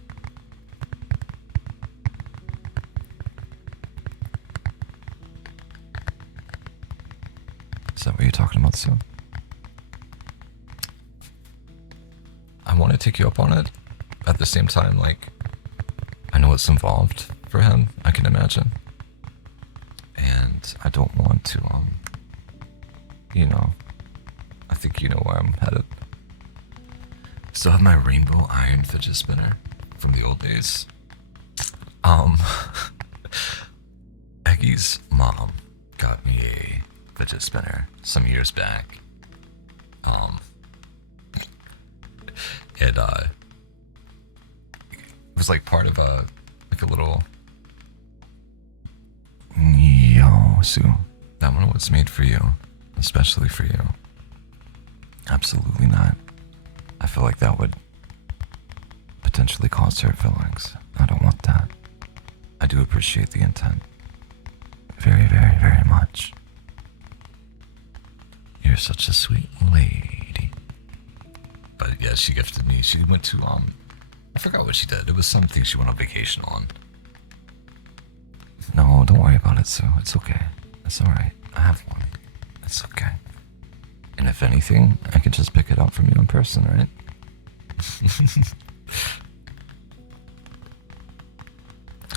Is that what you're talking about, Sue? I want to take you up on it. At the same time, like, I know it's involved for him, I can imagine. And I don't want to, I think you know where I'm headed. Still have my rainbow iron fidget spinner from the old days. Eggy's mom got me a fidget spinner some years back. It was like part of a little. Yo, Sue, that one was made for you, especially for you. Absolutely not. I feel like that would potentially cause hurt feelings. I don't want that. I do appreciate the intent. Very, very, very much. You're such a sweet lady. But yeah, she gifted me. She went to, I forgot what she did. It was something she went on vacation on. No, don't worry about it, Sue. It's okay. It's alright. I have one. It's okay. And if anything, I can just pick it up from you in person, right?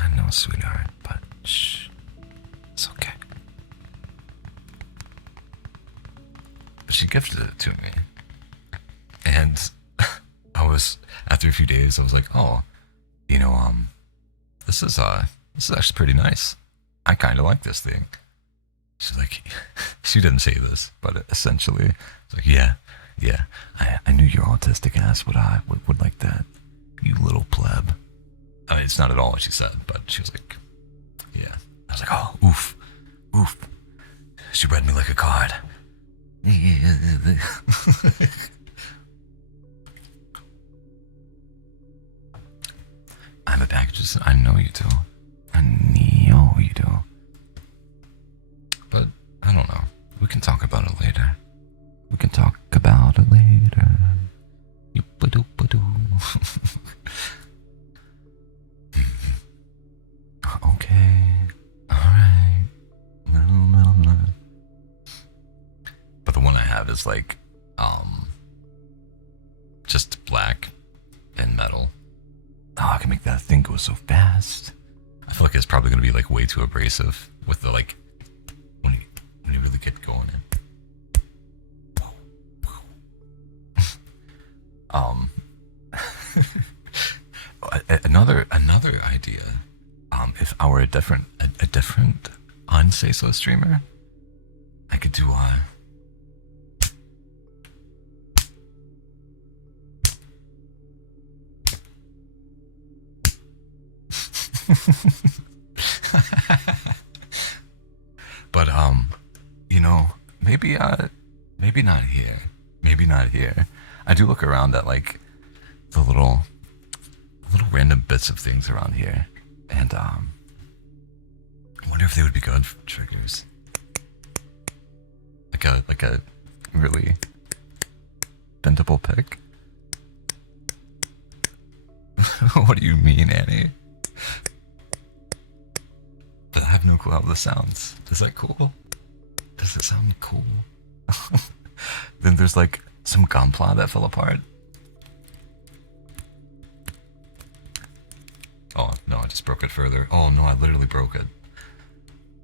I know, sweetheart, but shh. It's okay. But she gifted it to me. And after a few days, I was like, oh, this is actually pretty nice. I kind of like this thing. She's like, she didn't say this, but essentially, it's like, yeah, I knew your autistic ass would like that, you little pleb. I mean, it's not at all what she said, but she was like, yeah. I was like, oh, oof. She read me like a card. I have a package. I know you do. I know you do. But I don't know. We can talk about it later. Yoop-a-doop-a-doo. Okay. Alright. No. But the one I have is like, just black and metal. Oh, I can make that thing go so fast. I feel like it's probably going to be like way too abrasive with the like, when you really get going in. Another idea. If I were a different unsay so streamer, I could do but maybe not here. Maybe not here. I do look around at like the little random bits of things around here, and I wonder if they would be good triggers. Like a really bendable pick. What do you mean, Annie? But I have no clue how this sounds. Is that cool? Does it sound cool? Then there's like some gunpla that fell apart. Oh no, I just broke it further. Oh no, I literally broke it.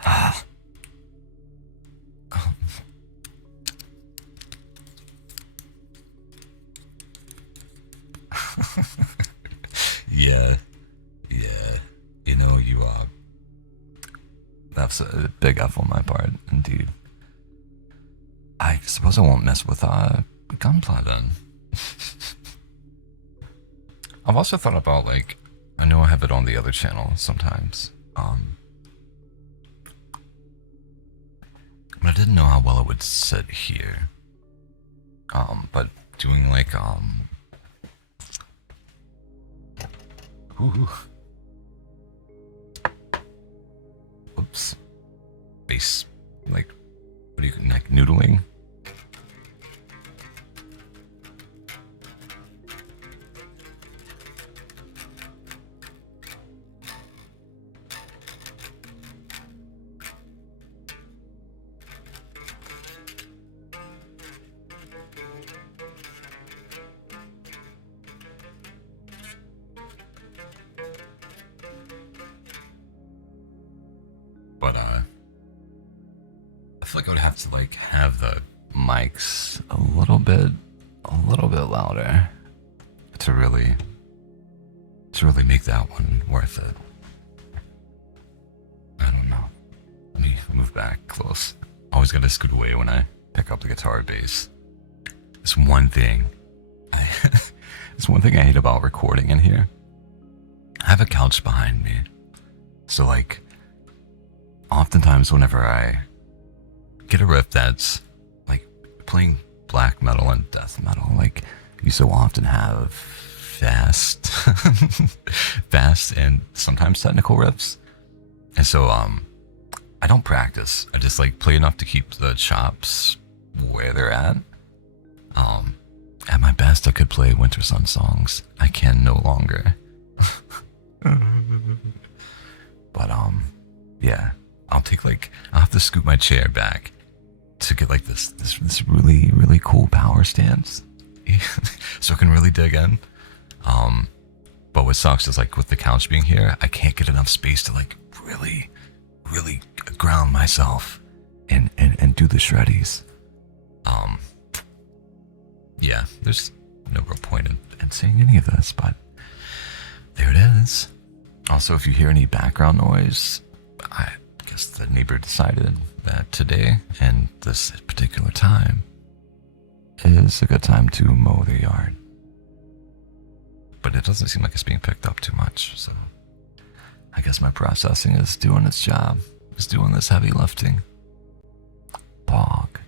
Ah. Yeah, yeah. You know, that's a big F on my part, indeed. I suppose I won't mess with gunpla then. I've also thought about, like, I know I have it on the other channel sometimes. But I didn't know how well it would sit here. But doing like ooh. Oops. Base, like, what do you, like, noodling? But I feel like I would have to, like, have the mics a little bit louder to really make that one worth it. I don't know. Let me move back close. Always gotta scoot away when I pick up the guitar or bass. It's one thing. It's one thing I hate about recording in here. I have a couch behind me, so like, oftentimes whenever I get a riff that's like playing black metal and death metal, like, you so often have fast and sometimes technical riffs, and so I don't practice. I just like play enough to keep the chops where they're at. At my best I could play Winter Sun songs. I can no longer. But yeah, I'll have to scoot my chair back to get like this really cool power stance, so I can really dig in. But what sucks is, like, with the couch being here, I can't get enough space to like really ground myself and do the shreddies. Yeah, there's no real point in saying any of this, but there it is. Also, if you hear any background noise, I guess the neighbor decided that today and this particular time is a good time to mow the yard. But it doesn't seem like it's being picked up too much, so I guess my processing is doing its job. It's doing this heavy lifting. Bog.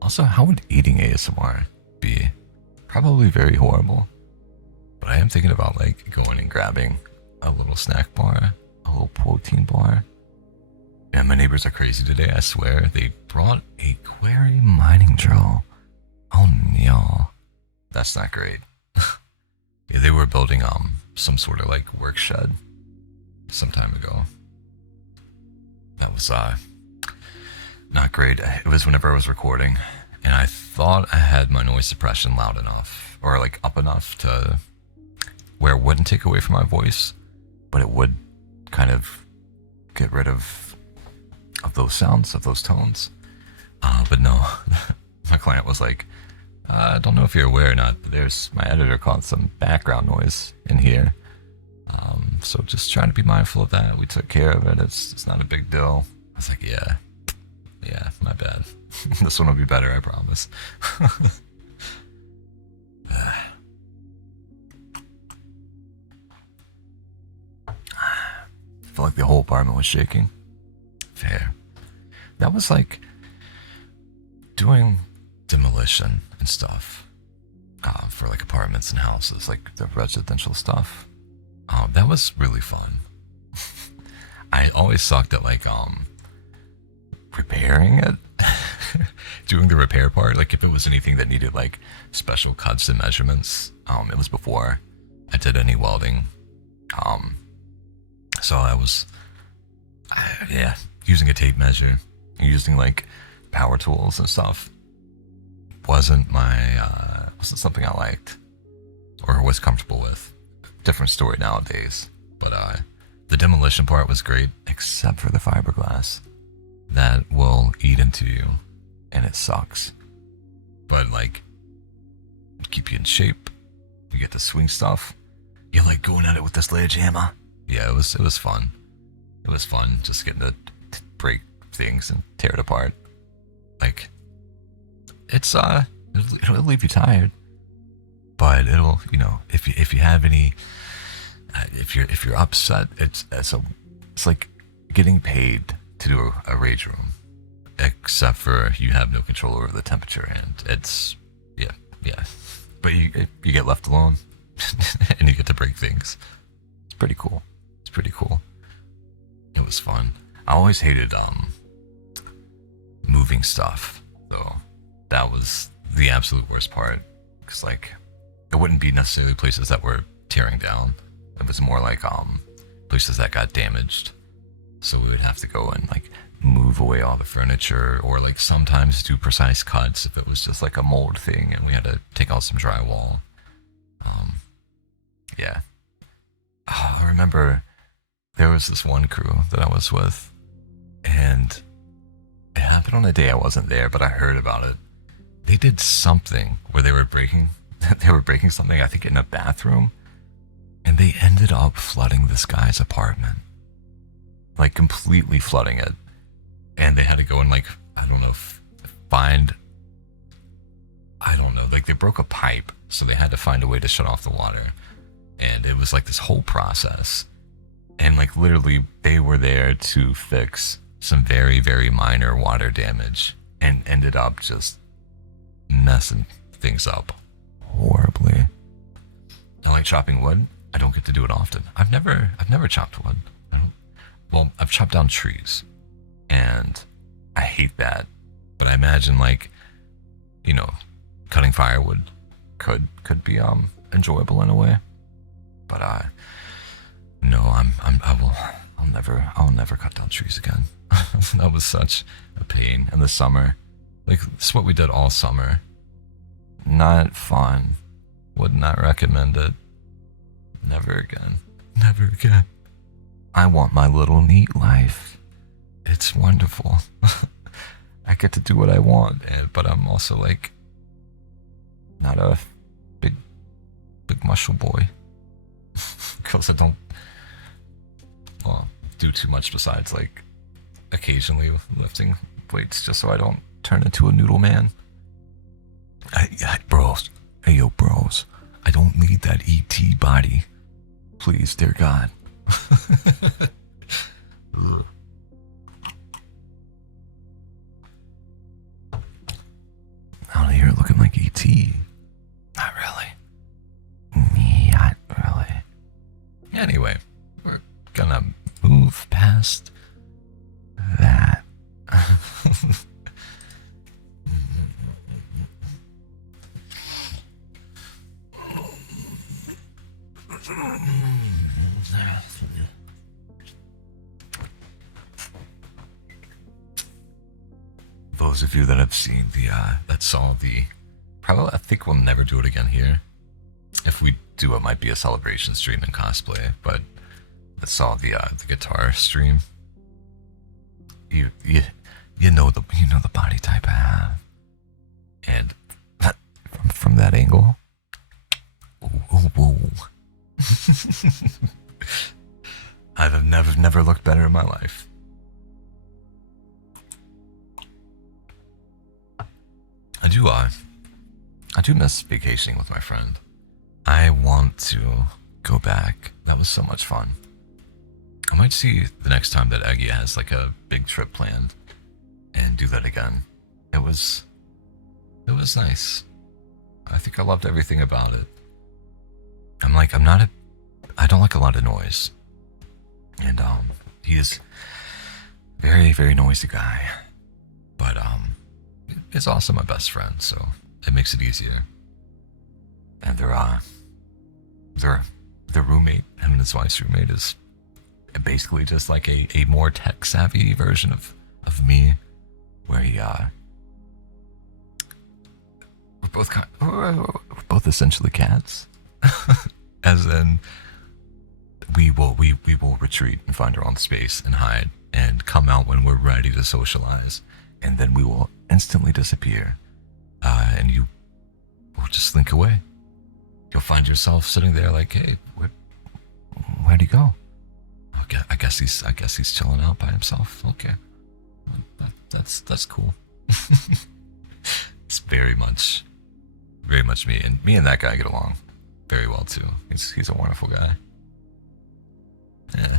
Also, how would eating ASMR be? Probably very horrible. But I am thinking about, like, going and grabbing a little snack bar, a little protein bar. And my neighbors are crazy today, I swear. They brought a quarry mining drill. Oh no. That's not great. Yeah, they were building some sort of like work shed some time ago. That was not great. It was whenever I was recording, and I thought I had my noise suppression loud enough, or like up enough to where it wouldn't take away from my voice, but it would kind of get rid of those sounds, of those tones. But no, my client was like, I don't know if you're aware or not, but my editor caught some background noise in here. So just trying to be mindful of that. We took care of it. It's not a big deal. I was like, yeah, my bad. This one will be better, I promise. I felt like the whole apartment was shaking. Fair. That was like doing demolition and stuff. for like apartments and houses, like the residential stuff. That was really fun. I always sucked at like repairing it, doing the repair part. Like if it was anything that needed like special cuts and measurements, it was before I did any welding. Um, so I was, yeah, using a tape measure, using like power tools and stuff. Wasn't something I liked or was comfortable with. Different story nowadays, but the demolition part was great, except for the fiberglass that will eat into you, and it sucks. But like, keep you in shape. You get to swing stuff. You like going at it with the sledgehammer. Yeah, it was fun. It was fun just getting to break things and tear it apart. Like, it's it'll leave you tired, but it'll, if you have any, if you're upset, it's like getting paid to do a rage room, except for you have no control over the temperature, and it's, yeah, but you get left alone, and you get to break things. It's pretty cool. It's pretty cool. It was fun. I always hated moving stuff, though. That was the absolute worst part, because like it wouldn't be necessarily places that were tearing down. It was more like places that got damaged. So we would have to go and like move away all the furniture, or like sometimes do precise cuts if it was just like a mold thing and we had to take out some drywall. Yeah. I remember there was this one crew that I was with, and it happened on a day I wasn't there, but I heard about it. They did something where they were breaking something, I think in a bathroom, and they ended up flooding this guy's apartment. Like completely flooding it. And they had to go and like, I don't know, like they broke a pipe, so they had to find a way to shut off the water. And it was like this whole process. And like literally they were there to fix some very, very minor water damage, and ended up just messing things up horribly. I like chopping wood. I don't get to do it often. I've never chopped wood. Well, I've chopped down trees, and I hate that. But I imagine like, cutting firewood could be enjoyable in a way. But no, I'll never cut down trees again. That was such a pain in the summer. Like, it's what we did all summer. Not fun. Would not recommend it. Never again. Never again. I want my little neat life. It's wonderful. I get to do what I want, but I'm also like not a big muscle boy. Because I don't do too much besides like occasionally lifting weights, just so I don't turn into a noodle man. Bros, hey yo bros, I don't need that ET body. Please, dear God. Out of here looking like ET. Not really. Not really. Anyway, we're gonna move past that. Those of you that have seen that saw the, probably, I think we'll never do it again here. If we do, it might be a celebration stream and cosplay, but that saw the guitar stream. You know the body type I have, and from that angle, ooh. I've never looked better in my life. I do miss vacationing with my friend. I want to go back. That was so much fun. I might see the next time that Eggy has like a big trip planned and do that again. It was nice. I think I loved everything about it. I don't like a lot of noise. And he is very, very noisy guy. But it's also my best friend, so it makes it easier. And their roommate, him and his wife's roommate, is basically just like a more tech savvy version of me, where we're both essentially cats. As in, we will retreat and find our own space and hide and come out when we're ready to socialize, and then we will instantly disappear, and you will just slink away. You'll find yourself sitting there like, hey, where'd he go? Okay, I guess he's chilling out by himself. Okay, that's cool. It's very much me, and that guy get along very well too. He's a wonderful guy. Yeah.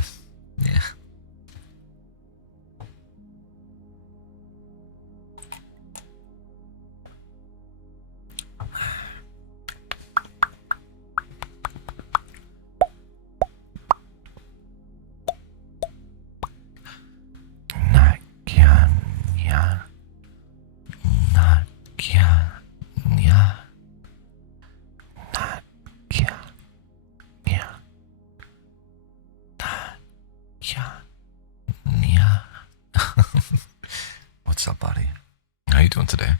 What's up, buddy? How you doing today?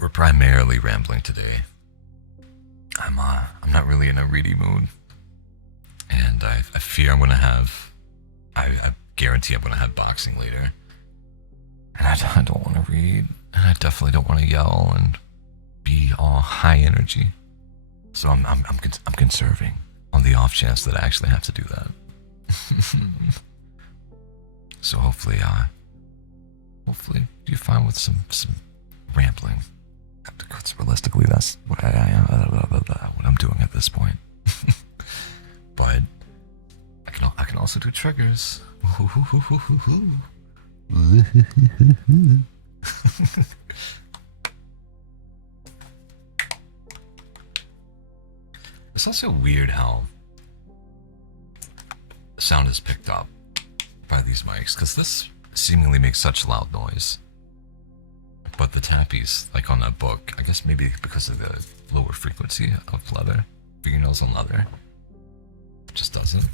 We're primarily rambling today. I'm not really in a ready mood, and I fear I'm gonna have. I guarantee I'm gonna have boxing later, and I don't want to read, and I definitely don't want to yell and be all high energy. So I'm conserving on the off chance that I actually have to do that. So hopefully you're fine with some rambling. Because realistically, that's what what I'm doing at this point. But I can also do triggers. It's also weird how sound is picked up by these mics, because this seemingly makes such loud noise. But the tappies, like on that book, I guess maybe because of the lower frequency of leather, fingernails on leather, it just doesn't.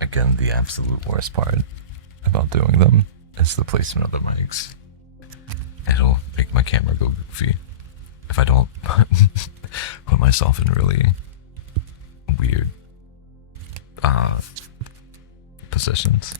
Again, the absolute worst part about doing them is the placement of the mics. It'll make my camera go goofy if I don't put myself in really weird positions.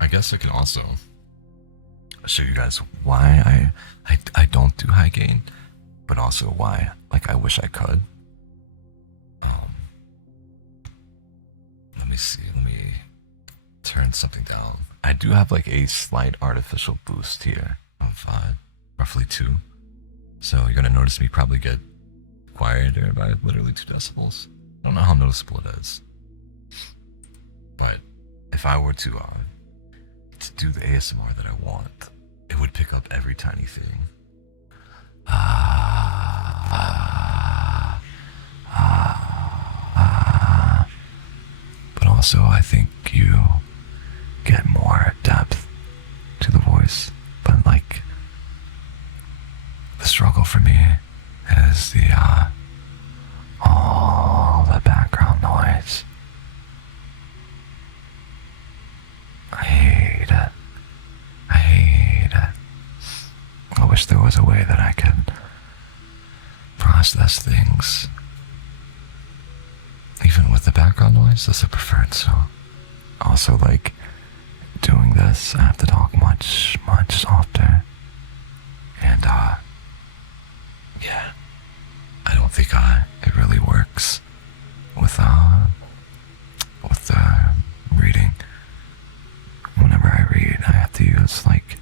I guess I can also show you guys why I don't do high gain, but also why I wish I could. Let me see. Let me turn something down. I do have a slight artificial boost here of roughly 2. So you're gonna notice me probably get quieter by literally 2 decibels. I don't know how noticeable it is, but if I were to do the ASMR that I want, it would pick up every tiny thing. But also, I think you get more depth to the voice. But the struggle for me is all the background noise. I hate it. wish there was a way that I could process things, even with the background noise as a preferred. So also, like, doing this, I have to talk much softer. And yeah, I don't think it really works with reading. Whenever I read, I have to use like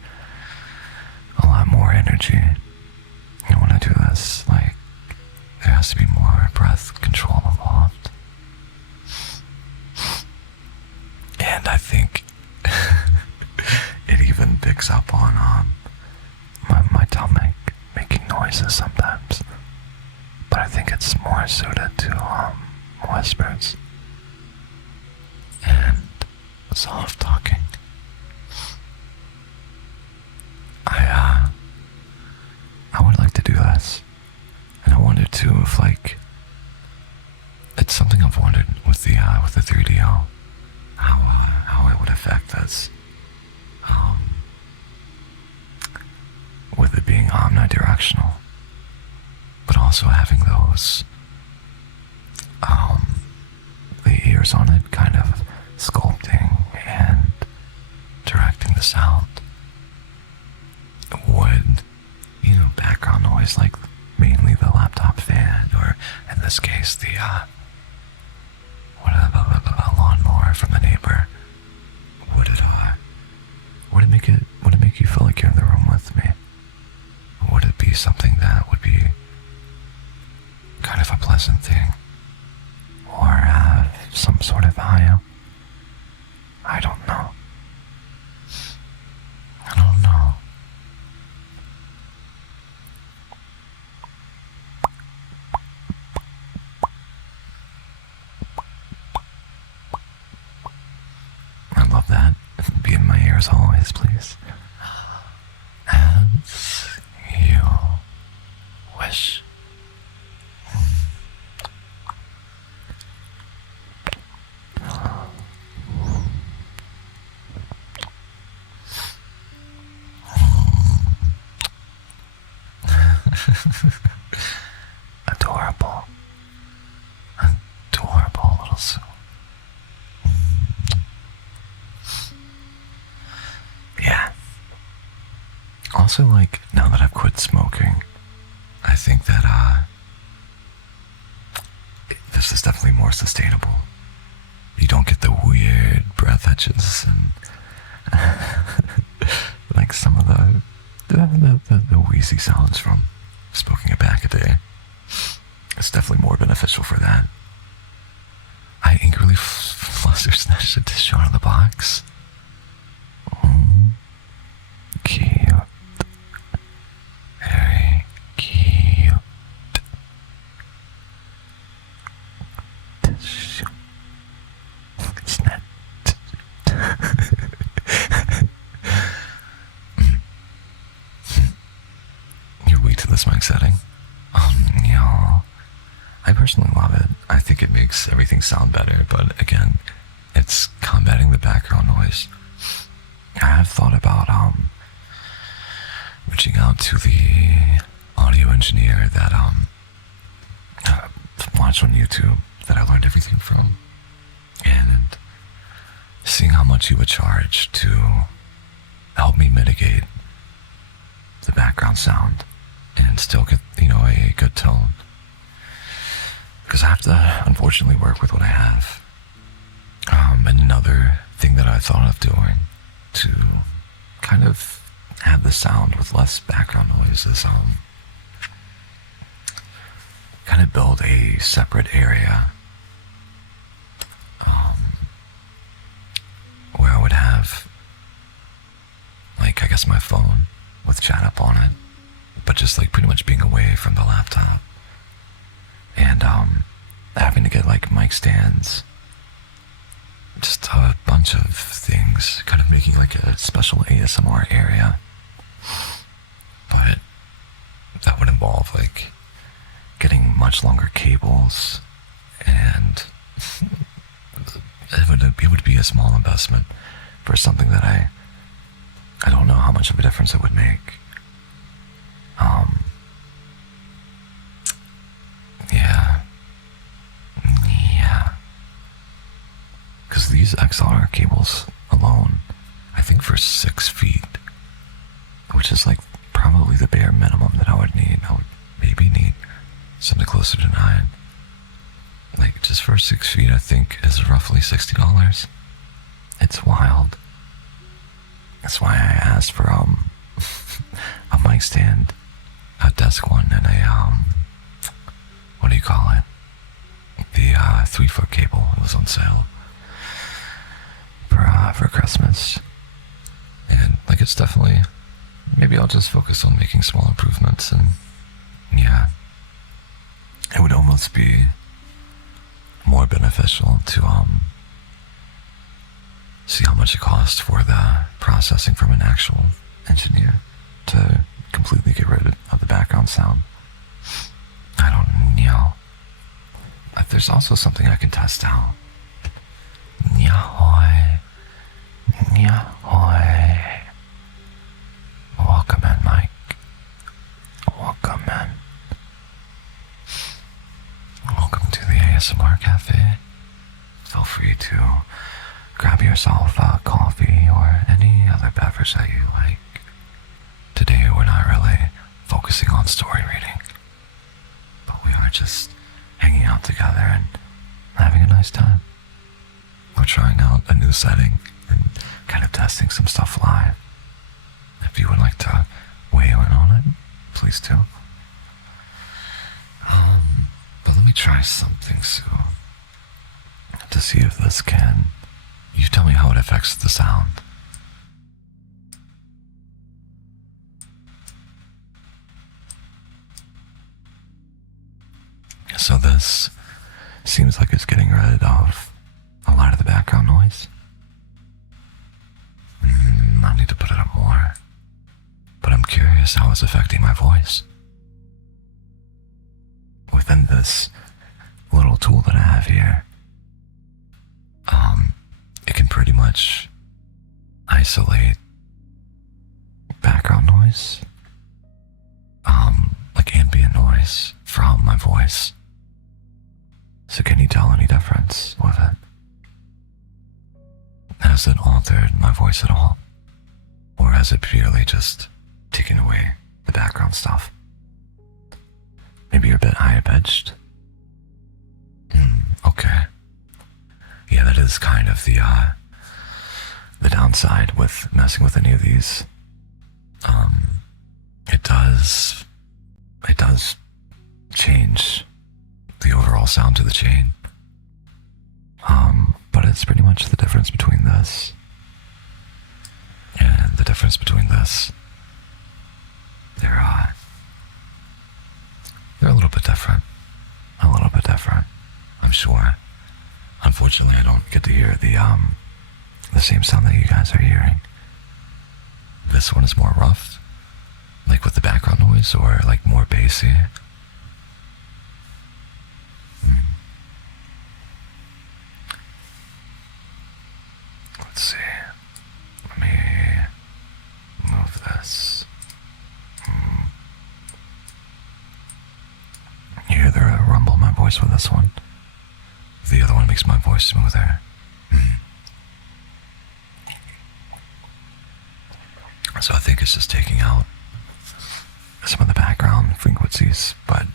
a lot more energy. And when I do this, like, there has to be more breath control involved. And I think it even picks up on my stomach making noises sometimes. But I think it's more suited to whispers and soft talking. I would like to do this, and I wondered too if, like, it's something I've wondered with the 3DO, how it would affect us, with it being omnidirectional, but also having those the ears on it kind of sculpting and directing the sound. Would, background noise, like mainly the laptop fan, or in this case the lawnmower from the neighbor, would it make you feel like you're in the room with me? Would it be something that would be kind of a pleasant thing, or have some sort of value? I don't know. I love that. Be in my ears always, please. As you wish. Adorable. Adorable little Sue. Yeah. Also, like, now that I've quit smoking, I think that this is definitely more sustainable. You don't get the weird breath etches and like some of the wheezy sounds from smoking a pack a day. It's definitely more beneficial for that. I angrily fluster snatched a tissue out of the box. Cute. Very cute. Tissue. Snatch. You're weak to this mic setting? Yeah. I personally love it. I think it makes everything sound better, but again, it's combating the background noise. I have thought about reaching out to the audio engineer that watched on YouTube that I learned everything from, and seeing how much he would charge to help me mitigate the background sound and still get, a good tone. Because I have to, unfortunately, work with what I have. And another thing that I thought of doing to kind of have the sound with less background noise is kind of build a separate area where I would have, like, I guess my phone with chat up on it, but just like pretty much being away from the laptop, and having to get like mic stands, just a bunch of things, kind of making like a special ASMR area. But that would involve like getting much longer cables, and it would be a small investment for something that I don't know how much of a difference it would make. XLR cables alone, I think for 6 feet, which is like probably the bare minimum that I would need. I would maybe need something closer to 9. Like just for 6 feet, I think is roughly $60. It's wild. That's why I asked for a mic stand, a desk one, and a what do you call it? The 3-foot cable. It was on sale for Christmas, and like it's definitely, maybe I'll just focus on making small improvements, and yeah, it would almost be more beneficial to see how much it costs for the processing from an actual engineer to completely get rid of the background sound. I don't know. But there's also something I can test out. Yahoy. Yahoy. Welcome in, Mike. Welcome in. Welcome to the ASMR Cafe. Feel free to grab yourself a coffee or any other beverage that you like. Today we're not really focusing on story reading, but we are just hanging out together and having a nice time. We're trying out a new setting and kind of testing some stuff live. If you would like to weigh in on it, please do. But let me try something soon to see if this can. You tell me how it affects the sound. So this seems like it's getting rid of a lot of the background noise. I need to put it up more. But I'm curious how it's affecting my voice. Within this little tool that I have here, it can pretty much isolate background noise, like ambient noise from my voice. So can you tell any difference with it? Has it altered my voice at all? Or has it purely just taken away the background stuff? Maybe you're a bit high-pitched? Okay. Yeah, that is kind of the downside with messing with any of these. It does change the overall sound to the chain. But it's pretty much the difference between this and the difference between this. They're a little bit different. A little bit different, I'm sure. Unfortunately, I don't get to hear the same sound that you guys are hearing. This one is more rough, like with the background noise, or like more bassy. Let's see. Let me move this. You hear the rumble in my voice with this one. The other one makes my voice smoother. So I think it's just taking out some of the background frequencies, but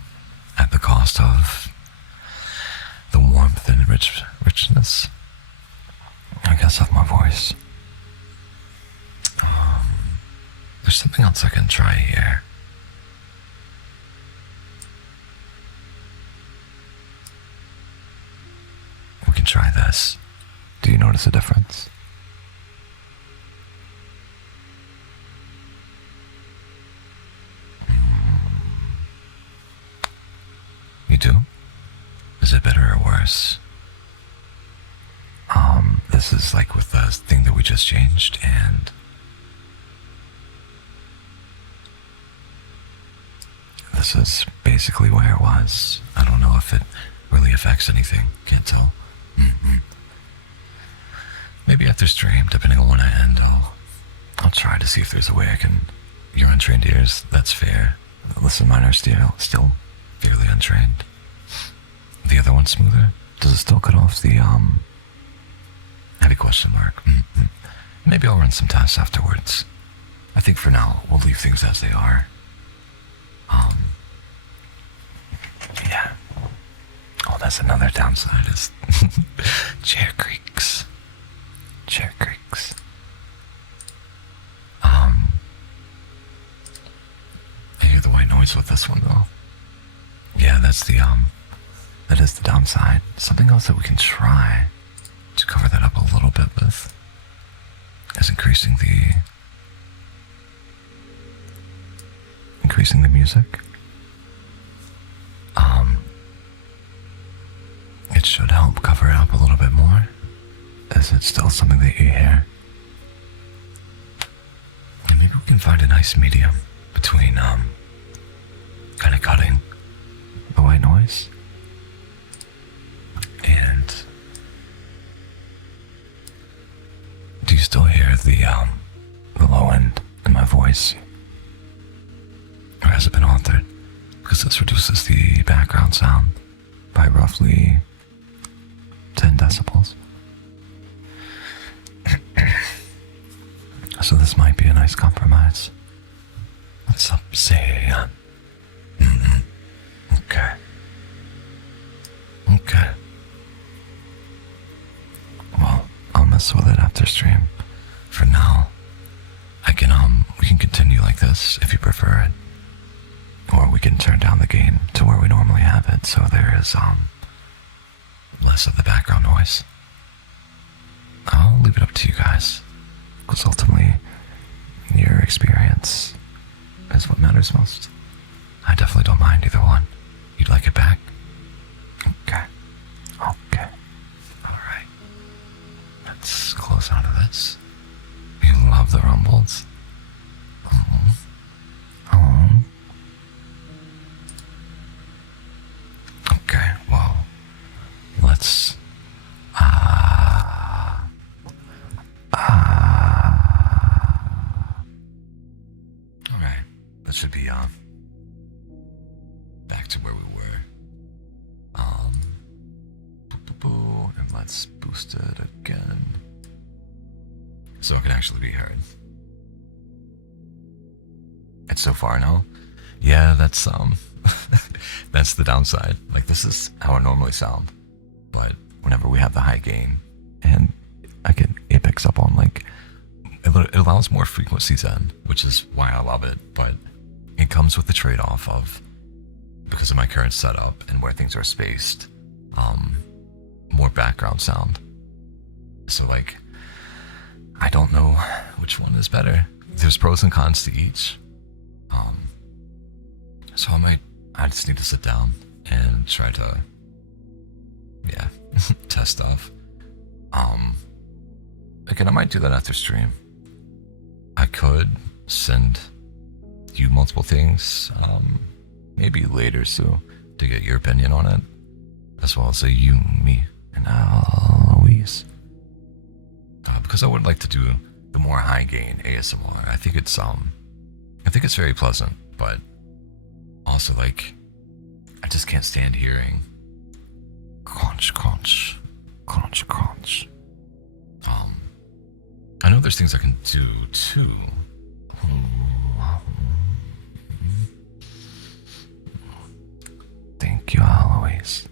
at the cost of the warmth and richness, I guess, of my voice. There's something else I can try here. We can try this. Do you notice a difference? You do? Is it better or worse? This is like with the thing that we just changed, and this is basically where it was. I don't know if it really affects anything. Can't tell. Maybe after stream, depending on when I end, I'll try to see if there's a way I can. Your untrained ears, that's fair. Listen, mine are still fairly untrained. The other one's smoother. Does it still cut off the Heavy question mark. Maybe I'll run some tests afterwards. I think for now, we'll leave things as they are. Yeah. Oh, that's another downside is chair creaks. Chair creaks. I hear the white noise with this one though. Yeah, that is the downside. Something else that we can try to cover that up a little bit with is increasing the music. It should help cover it up a little bit more, as it's still something that you hear. And maybe we can find a nice medium between kind of cutting the white noise and do you still hear the low end in my voice? Or has it been altered? Because this reduces the background sound by roughly 10 decibels. So this might be a nice compromise. What's up, say? Okay. Okay. Well, I'll mess with it after stream. For now, we can continue like this if you prefer it. Or we can turn down the gain to where we normally have it, so there is, less of the background noise. I'll leave it up to you guys, because ultimately, your experience is what matters most. I definitely don't mind either one. You'd like it back? Okay. Okay. Alright. Let's close out of this. You love the rumbles. Okay, well, let's Alright. That should be back to where we were. And let's boost it again. So it can actually be heard. And so far, no? Yeah, that's that's the downside. Like, this is how it normally sound. But whenever we have the high gain, and it picks up on, like, it allows more frequencies in, which is why I love it. But it comes with the trade-off of, because of my current setup and where things are spaced, more background sound. So, like, I don't know which one is better. There's pros and cons to each. So I just need to sit down and try to, test stuff. Again, I might do that after stream. I could send you multiple things, maybe later, so to get your opinion on it, as well as you, me, and Louise. Because I would like to do the more high gain ASMR. I think it's very pleasant, but also, like, I just can't stand hearing crunch, crunch, crunch, crunch. I know there's things I can do too. Thank you, Alois.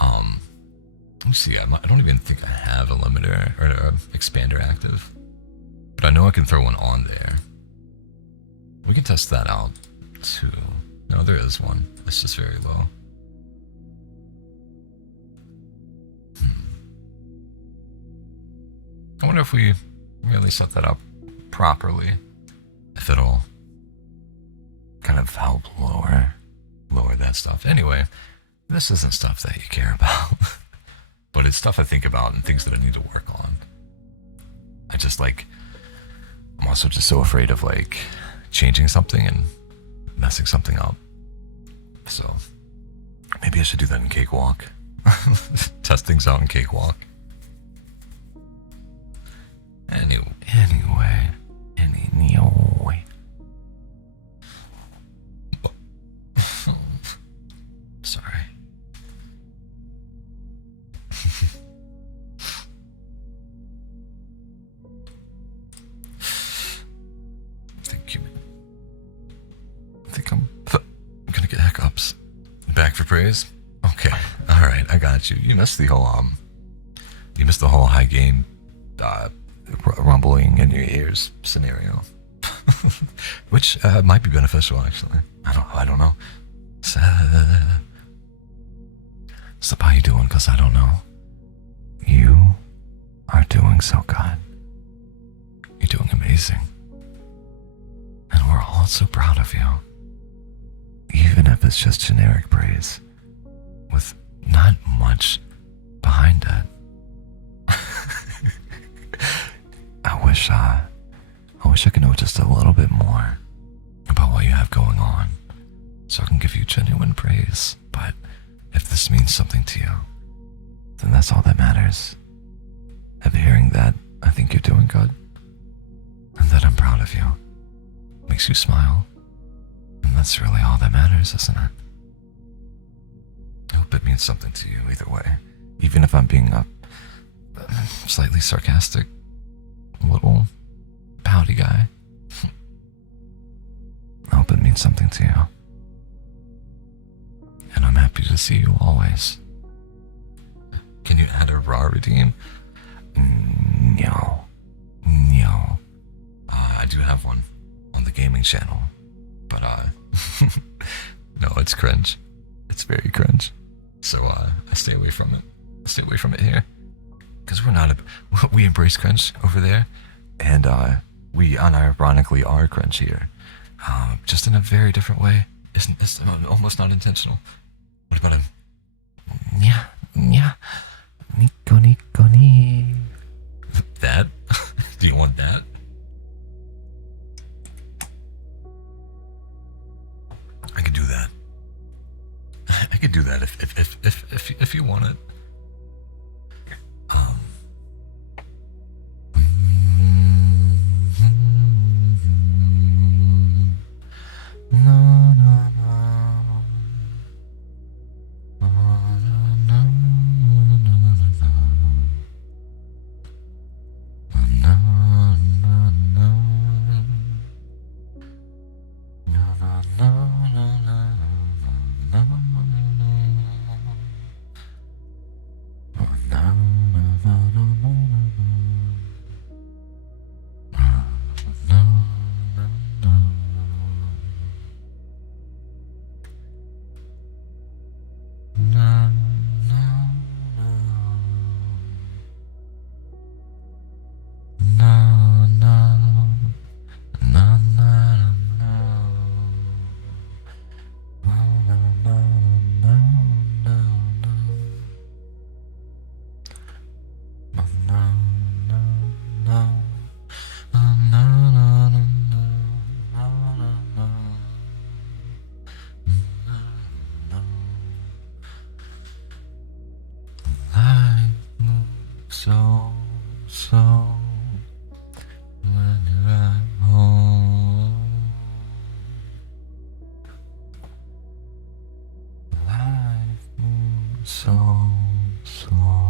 Let me see. I don't even think I have a limiter or an expander active, but I know I can throw one on there. We can test that out too. No, there is one. It's just very low. I wonder if we really set that up properly, if it'll kind of help lower that stuff. Anyway, this isn't stuff that you care about, but it's stuff I think about and things that I need to work on. I'm also just so afraid of, like, changing something and messing something up. So maybe I should do that in Cakewalk. Test things out in Cakewalk. Anyway. Sorry. back for praise? Okay. All right, I got you. You missed the whole high gain rumbling in your ears scenario. Which might be beneficial actually. I don't know. So how you doing? Cause I don't know. You are doing so good. You're doing amazing. And we're all so proud of you. Even if it's just generic praise with not much behind it. I wish I could know just a little bit more about what you have going on so I can give you genuine praise. But if this means something to you, then that's all that matters. Of hearing that I think you're doing good and that I'm proud of you makes you smile. And that's really all that matters, isn't it? I hope it means something to you either way. Even if I'm being a slightly sarcastic, little pouty guy. I hope it means something to you. And I'm happy to see you always. Can you add a raw redeem? No. I do have one on the gaming channel. But, no, it's cringe. It's very cringe. So, I stay away from it. I stay away from it here. Because we embrace cringe over there. And, we unironically are cringe here. Just in a very different way. It's almost not intentional. What about him? Yeah. Nico. That? Do you want that? I could do that. I could do that if you want it. So when you're at home, life moves so slow.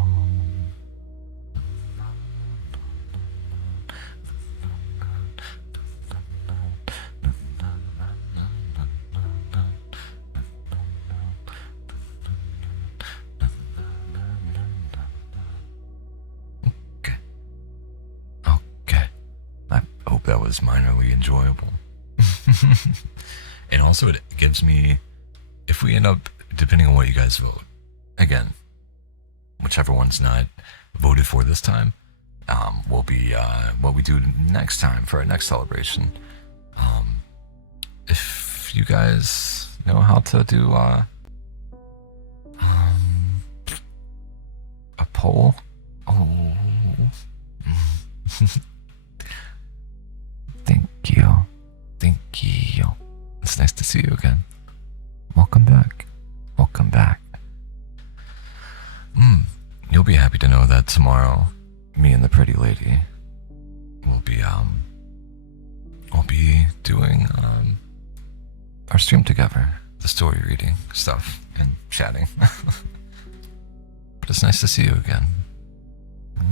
That was minorly enjoyable. And also it gives me, if we end up, depending on what you guys vote, again, whichever one's not voted for this time, will be what we do next time for our next celebration. If you guys know how to do a poll, Thank you. It's nice to see you again. Welcome back. You'll be happy to know that tomorrow, me and the pretty lady will be doing our stream together, the story reading stuff and chatting. But it's nice to see you again.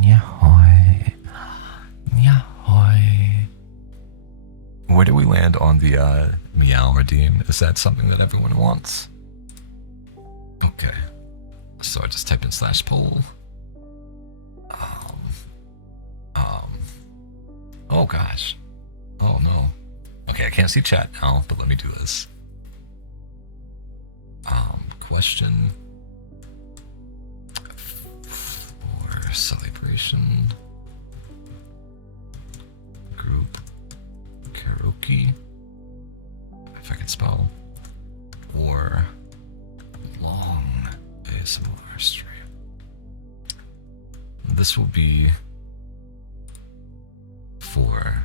Yahoy. Where do we land on the meow redeem? Is that something that everyone wants? Okay. So I just type in /poll. Oh gosh. Oh no. Okay, I can't see chat now, but let me do this. Question for celebration group karaoke, if I can spell, or long ASMR stream. This will be for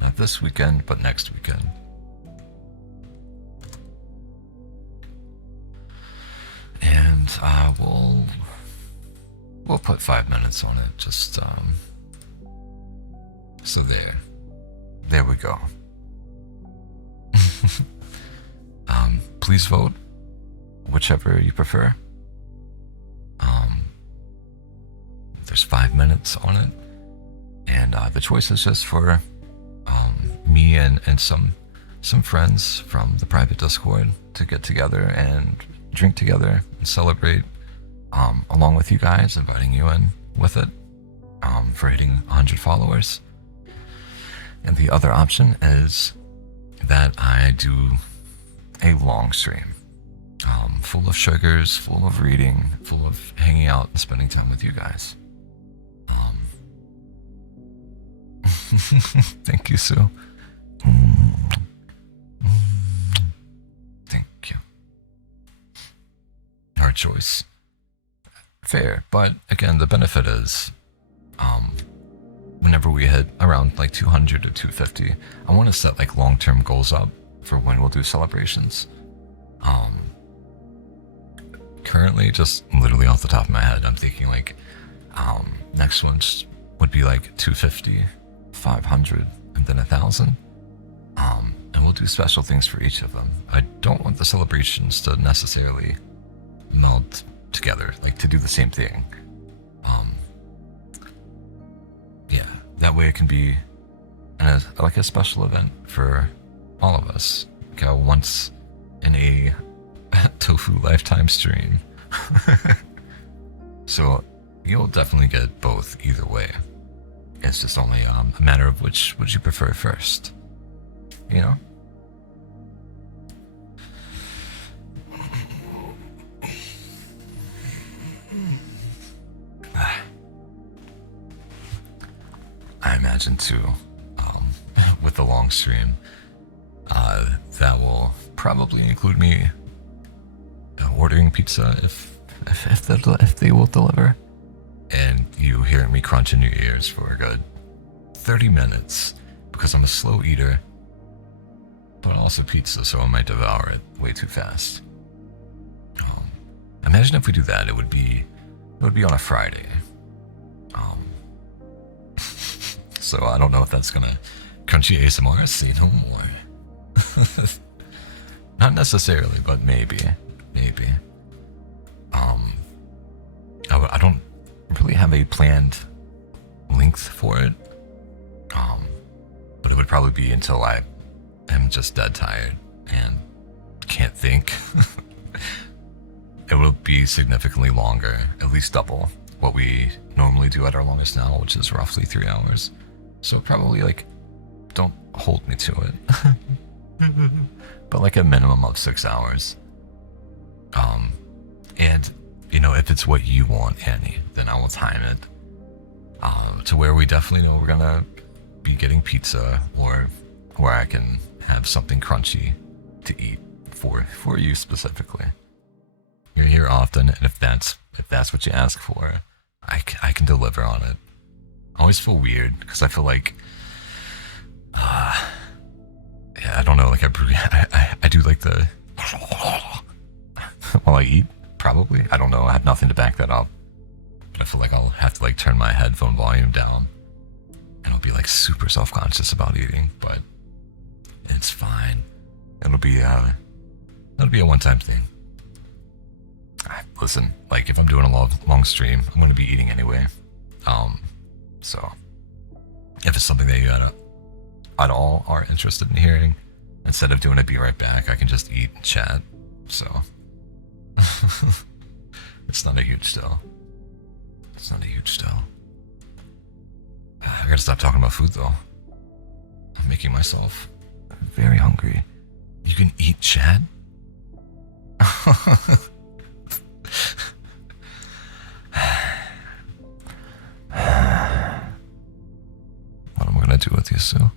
not this weekend, but next weekend. And we'll put 5 minutes on it, just so there we go. Please vote whichever you prefer. There's 5 minutes on it, and the choice is just for me and some friends from the private Discord to get together and drink together and celebrate along with you guys, inviting you in with it for hitting 100 followers. And the other option is that I do a long stream, full of sugars, full of reading, full of hanging out and spending time with you guys. Thank you, Sue. Thank you. Hard choice. Fair, but again, the benefit is, whenever we hit around like 200 or 250, I want to set like long-term goals up for when we'll do celebrations. Currently, just literally off the top of my head, I'm thinking like, next one would be like 250, 500, and then 1,000. And we'll do special things for each of them. I don't want the celebrations to necessarily meld together, like to do the same thing. Yeah, that way it can be like a special event for all of us. Like a once in a tofu lifetime stream. So you'll definitely get both either way. It's just only a matter of which would you prefer first, you know? I imagine too, with the long stream, that will probably include me ordering pizza if they will deliver, and you hearing me crunch in your ears for a good 30 minutes because I'm a slow eater, but also pizza, so I might devour it way too fast. Imagine if we do that, it would be on a Friday. So I don't know if that's gonna crunchy ASMR, say no more. Not necessarily, but maybe. I don't really have a planned length for it. But it would probably be until I am just dead tired and can't think. It will be significantly longer, at least double what we normally do at our longest now, which is roughly 3 hours. So probably like, don't hold me to it. But like a minimum of 6 hours. And you know, if it's what you want, Annie, then I will time it to where we definitely know we're gonna be getting pizza, or where I can have something crunchy to eat for you specifically. You're here often, and if that's what you ask for, I can deliver on it. I always feel weird because I feel like, yeah, I don't know, like I do like the while I eat, probably. I don't know. I have nothing to back that up, but I feel like I'll have to like turn my headphone volume down, and I'll be like super self-conscious about eating, but it's fine. It'll be a one-time thing. Listen, like if I'm doing a long stream, I'm going to be eating anyway. So if it's something that you at all are interested in hearing, instead of doing a be right back, I can just eat and chat. So It's not a huge deal. It's not a huge deal. I gotta stop talking about food though. I'm making myself very hungry. You can eat Chad? What am I gonna do with you, Sue?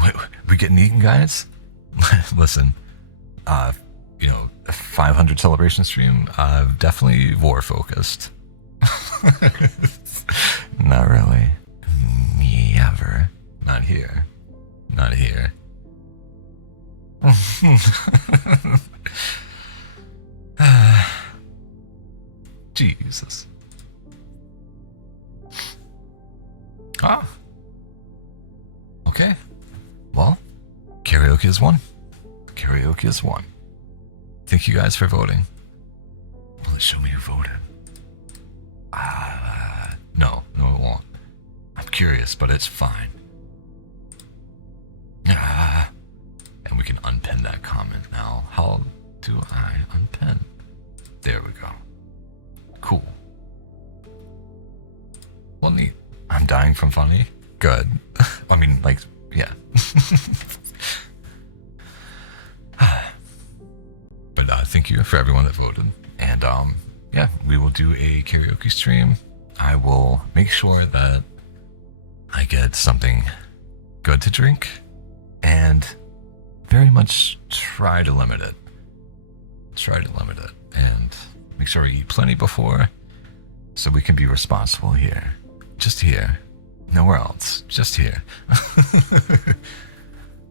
Wait, we getting eaten, guys? Listen, you know, 500 celebration stream, definitely war focused. Not really. Never. Not here. Not here. Jesus. Ah. Okay. Well, karaoke is one. Karaoke is one. Thank you guys for voting. Will it show me who voted? No, it won't. I'm curious, but it's fine. And we can unpin that comment now. How do I unpin? There we go. Cool. Well, neat. I'm dying from funny. Good. I mean, like, yeah. But thank you for everyone that voted. And yeah, we will do a karaoke stream. I will make sure that I get something good to drink and very much try to limit it. Try to limit it and make sure we eat plenty before so we can be responsible here. Just here. Nowhere else. Just here.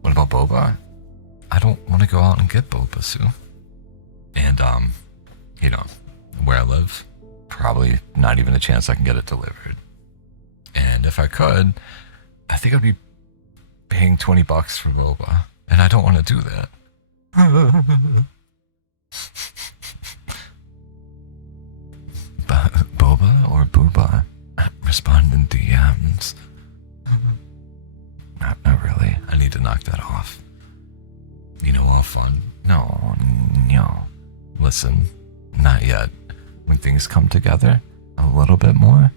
What about boba? I don't want to go out and get boba, Sue. And, you know, where I live, probably not even a chance I can get it delivered. And if I could, I think I'd be paying $20 for boba. And I don't want to do that. Boba or booba? Respond in DMs. Not really. I need to knock that off. You know, all fun. No. Listen, not yet. When things come together a little bit more,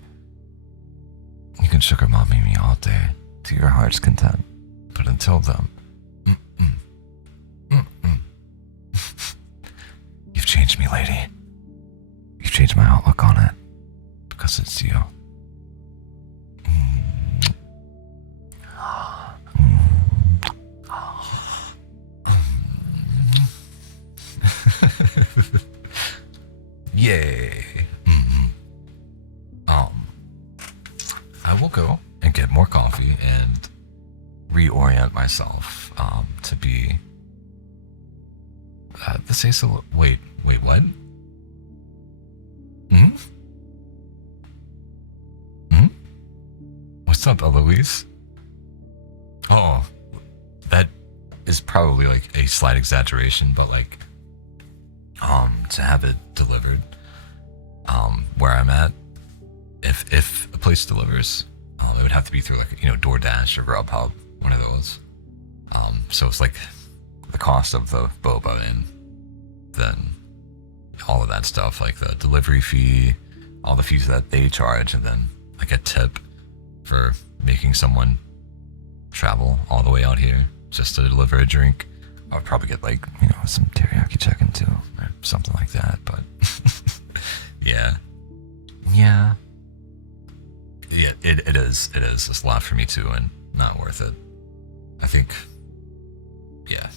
you can sugar mommy me all day to your heart's content. But until then, you've changed me, lady. You've changed my outlook on it because it's you. Yay. I will go and get more coffee and reorient myself to be this is a wait what? What's up, Eloise? Oh, that is probably like a slight exaggeration, but like to have it delivered where I'm at, if a place delivers, it would have to be through like, you know, DoorDash or Grubhub, one of those. So it's like the cost of the boba and then all of that stuff, like the delivery fee, all the fees that they charge, and then like a tip for making someone travel all the way out here just to deliver a drink. I would probably get like, you know, some teriyaki chicken too, or something like that, but yeah, it is. It's a lot for me too, and not worth it. I think, yeah.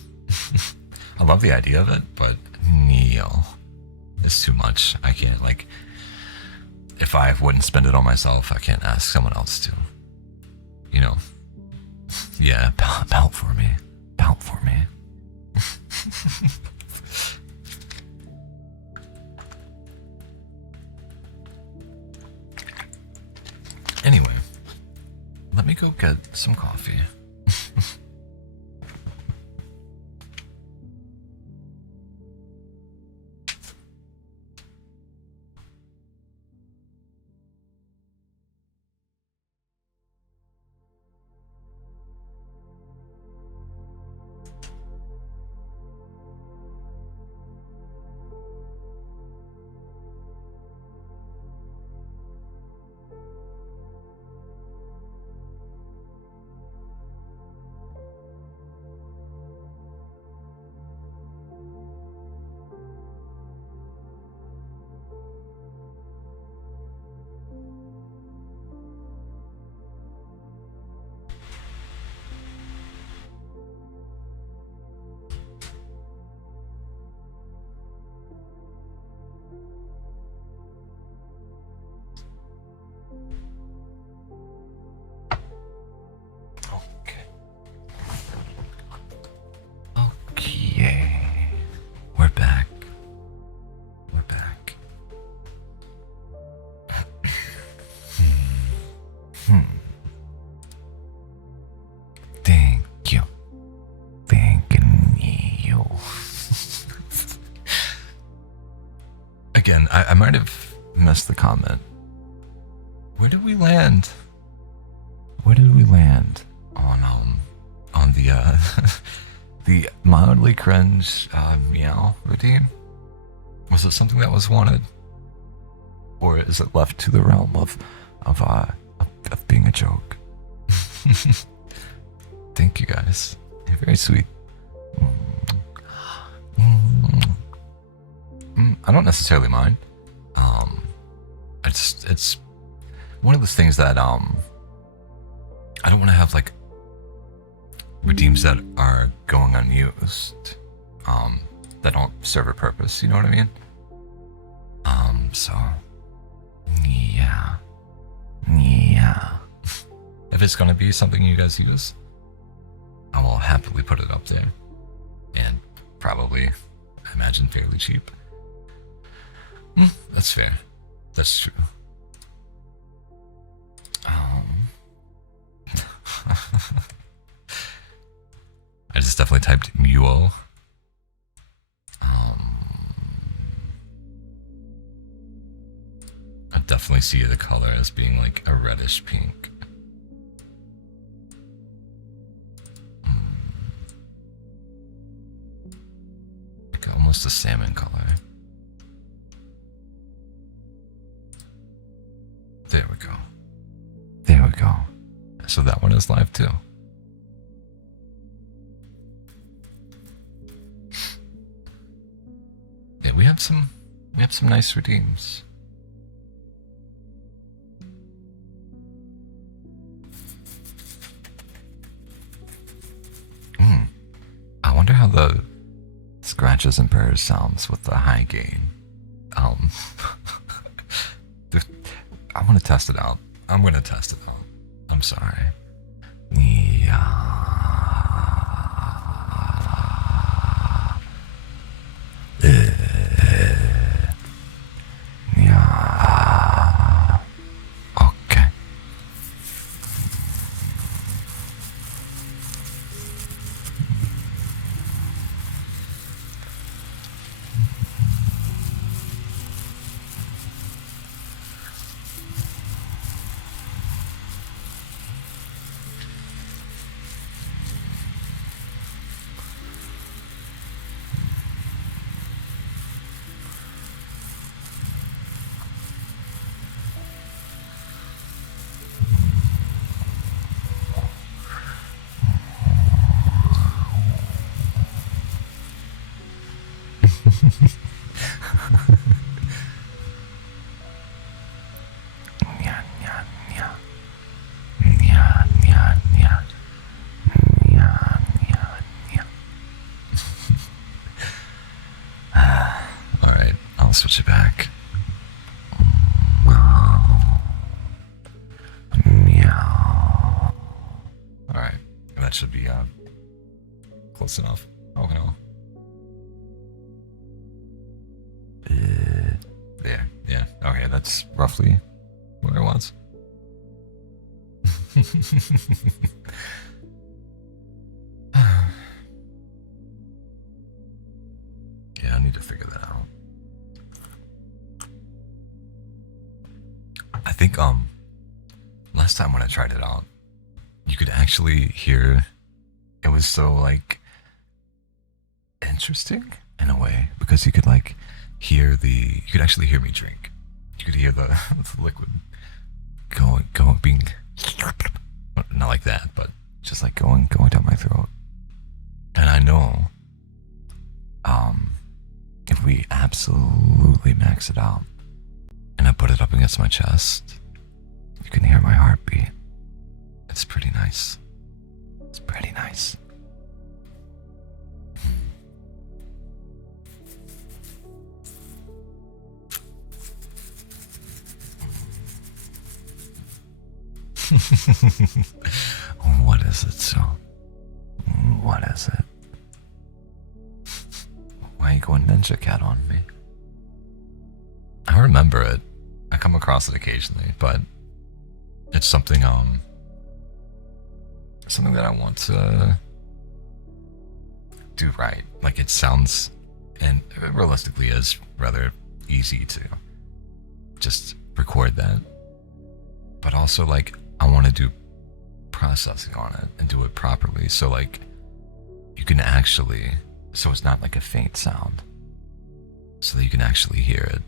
I love the idea of it, but Neil, it's too much. I can't, like, if I wouldn't spend it on myself, I can't ask someone else to, you know. Yeah, pout for me. Anyway, let me go get some coffee. Thank you. Thanking you. Again, I might have missed the comment. Where did we land? Where did we land on the the mildly cringe meow routine? Was it something that was wanted, or is it left to the realm of being a joke? Thank you guys. You're very sweet. I don't necessarily mind. It's one of those things that I don't want to have like redeems that are going unused, that don't serve a purpose. You know what I mean? So yeah. If it's gonna be something you guys use, I will happily put it up there, and probably, I imagine, fairly cheap. That's fair. That's true. I just definitely typed Muo. I definitely see the color as being like a reddish pink. Like almost a salmon color. There we go. There we go. So that one is live too. Yeah, we have some nice redeems. I wonder how the scratches and purrs sounds with the high gain. I want to test it out. I'm going to test it out. I'm sorry. Yeah. Yeah. Okay. Alright, I'll switch it back. Meow. Alright, that should be close enough. Oh no. There, yeah. Okay, that's roughly where it was. Yeah, I need to figure that out. I think last time when I tried it out, you could actually hear it was so like interesting in a way, because you could like hear you could actually hear me drink. You could hear the, the liquid going being not like that, but just like going down my throat. And I know if we absolutely max it out and I put it up against my chest, you can hear my heartbeat. It's pretty nice. It's pretty nice. What is it, so? What is it? Why are you going Ninja Cat on me? I remember it. I come across it occasionally, but it's something that I want to do right. Like it sounds, and realistically is rather easy to just record that. But also like I want to do processing on it and do it properly. So like you can actually, so it's not like a faint sound. So that you can actually hear it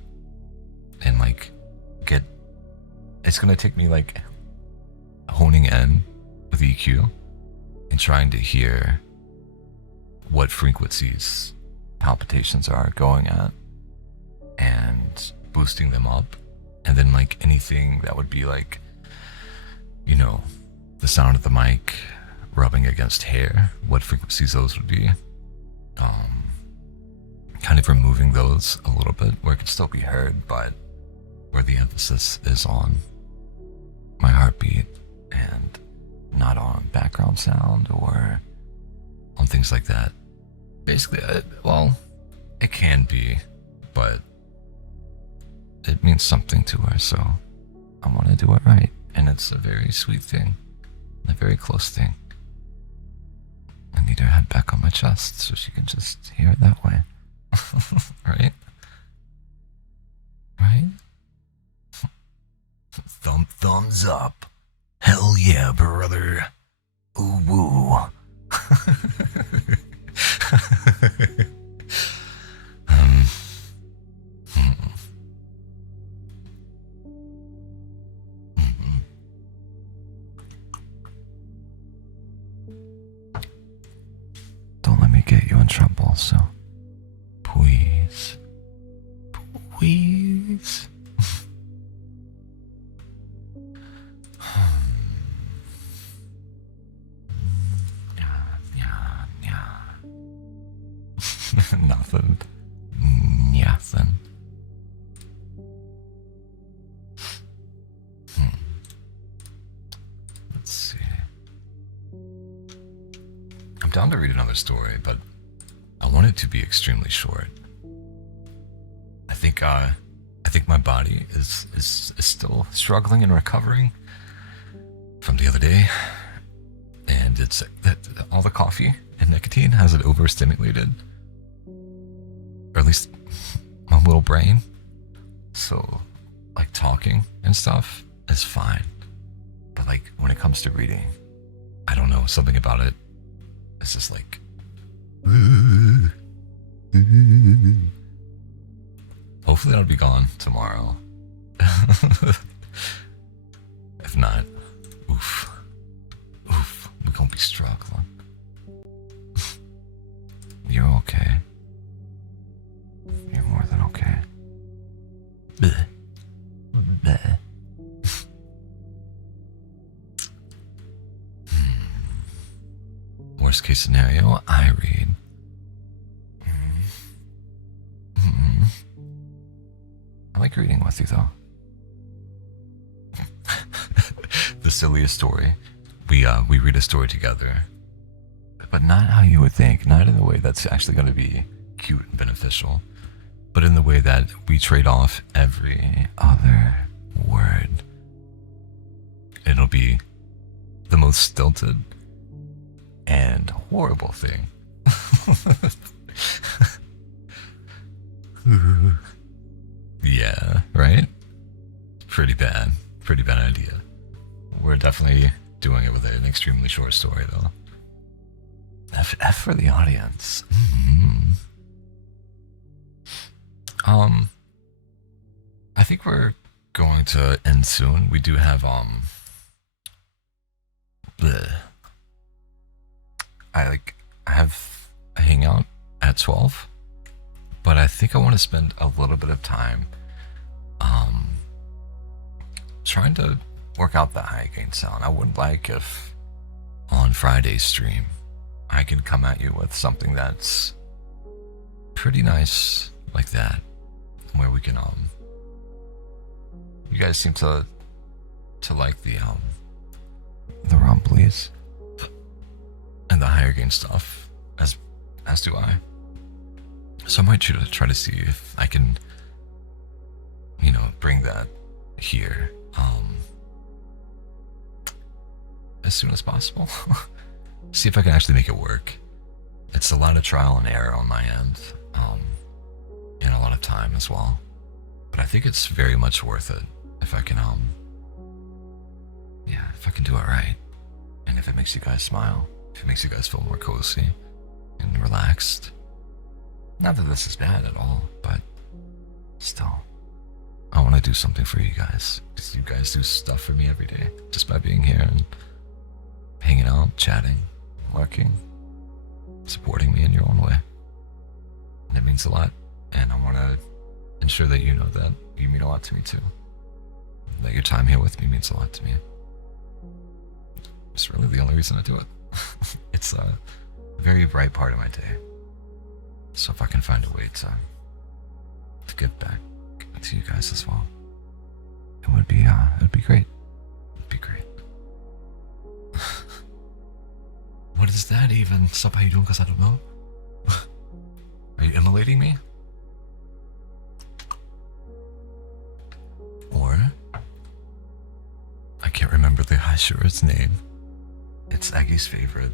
and like get, it's going to take me like honing in with EQ and trying to hear what frequencies palpitations are going at and boosting them up. And then like anything that would be like, you know, the sound of the mic rubbing against hair, what frequencies those would be. Kind of removing those a little bit where it can still be heard, but where the emphasis is on my heartbeat and not on background sound or on things like that. Basically, well, it can be, but it means something to her, so I want to do it right. And it's a very sweet thing, a very close thing. I need her head back on my chest so she can just hear it that way. Right? Right? Thumbs up. Hell yeah, brother. Ooh woo. um, Don't let me get you in trouble, so please. Please. Nothing. Nothing. Let's see. I'm down to read another story, but I want it to be extremely short. I think my body is still struggling and recovering from the other day, and it's that all the coffee and nicotine has it overstimulated, or at least my little brain. So, like talking and stuff is fine, but like when it comes to reading, I don't know, something about it. It's just like. Hopefully that'll be gone tomorrow. If not, oof, we're gonna be struggling. You're okay. You're more than okay. Bleh. Bleh. Worst case scenario, I read. I like reading with you, though. The silliest story. We read a story together, but not how you would think. Not in the way that's actually going to be cute and beneficial, but in the way that we trade off every other word. It'll be the most stilted and horrible thing. Yeah, right? Pretty bad idea. We're definitely doing it with an extremely short story, though. F for the audience. I think we're going to end soon. We do have I have a hangout at 12, but I think I want to spend a little bit of time trying to work out the high gain sound. I would like if on Friday's stream I can come at you with something that's pretty nice like that, where we can you guys seem to like the rumblies and the higher gain stuff, as do I. So I might try to see if I can, bring that here. as soon as possible. See if I can actually make it work. It's a lot of trial and error on my end, and a lot of time as well. But I think it's very much worth it if I can, if I can do it right. And if it makes you guys smile, if it makes you guys feel more cozy and relaxed. Not that this is bad at all, but still, I want to do something for you guys. Because you guys do stuff for me every day, just by being here and hanging out, chatting, lurking, supporting me in your own way. And it means a lot. And I want to ensure that you know that you mean a lot to me too. That your time here with me means a lot to me. It's really the only reason I do it. It's a very bright part of my day. So if I can find a way to give back to you guys as well, it would be great. It'd be great. What is that even? Sup, how you doing? Because I don't know. Are you immolating me? Or I can't remember the high sure's name. It's Eggy's favorite.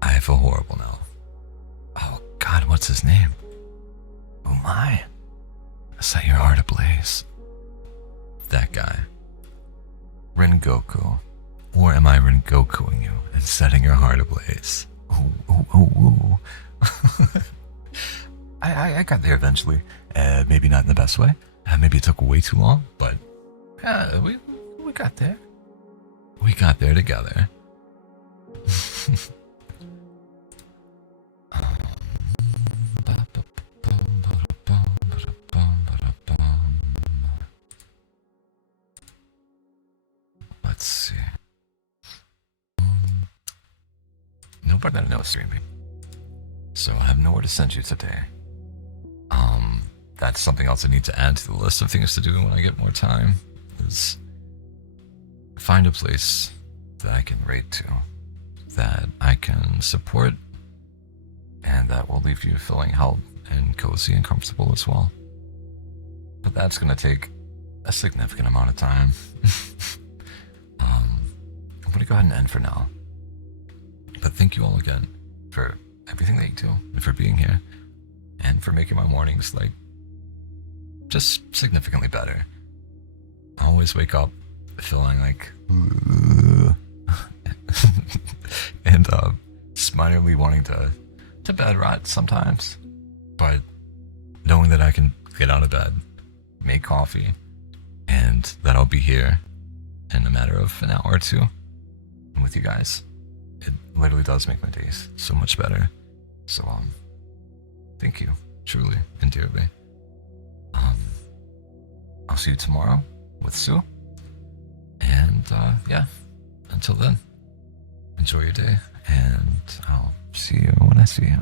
I feel horrible now. Oh God, what's his name? Oh my. Set your heart ablaze. That guy. Rengoku. Or am I Rengokuing you and setting your heart ablaze? Ooh, ooh, ooh, ooh. I got there eventually. Maybe not in the best way. Maybe it took way too long, but we got there. We got there together. Let's see. Nobody that knows streaming. So I have nowhere to send you today. That's something else I need to add to the list of things to do when I get more time. Is find a place that I can raid to, that I can support, and that will leave you feeling held and cozy and comfortable as well. But that's going to take a significant amount of time. I'm going to go ahead and end for now. But thank you all again for everything that you do, and for being here, and for making my mornings, like, just significantly better. I always wake up feeling like, and smilingly wanting to bed rot sometimes, but knowing that I can get out of bed, make coffee, and that I'll be here in a matter of an hour or two with you guys, it literally does make my days so much better. So thank you, truly and dearly. I'll see you tomorrow with Sue, and until then, enjoy your day, and I'll see you when I see you.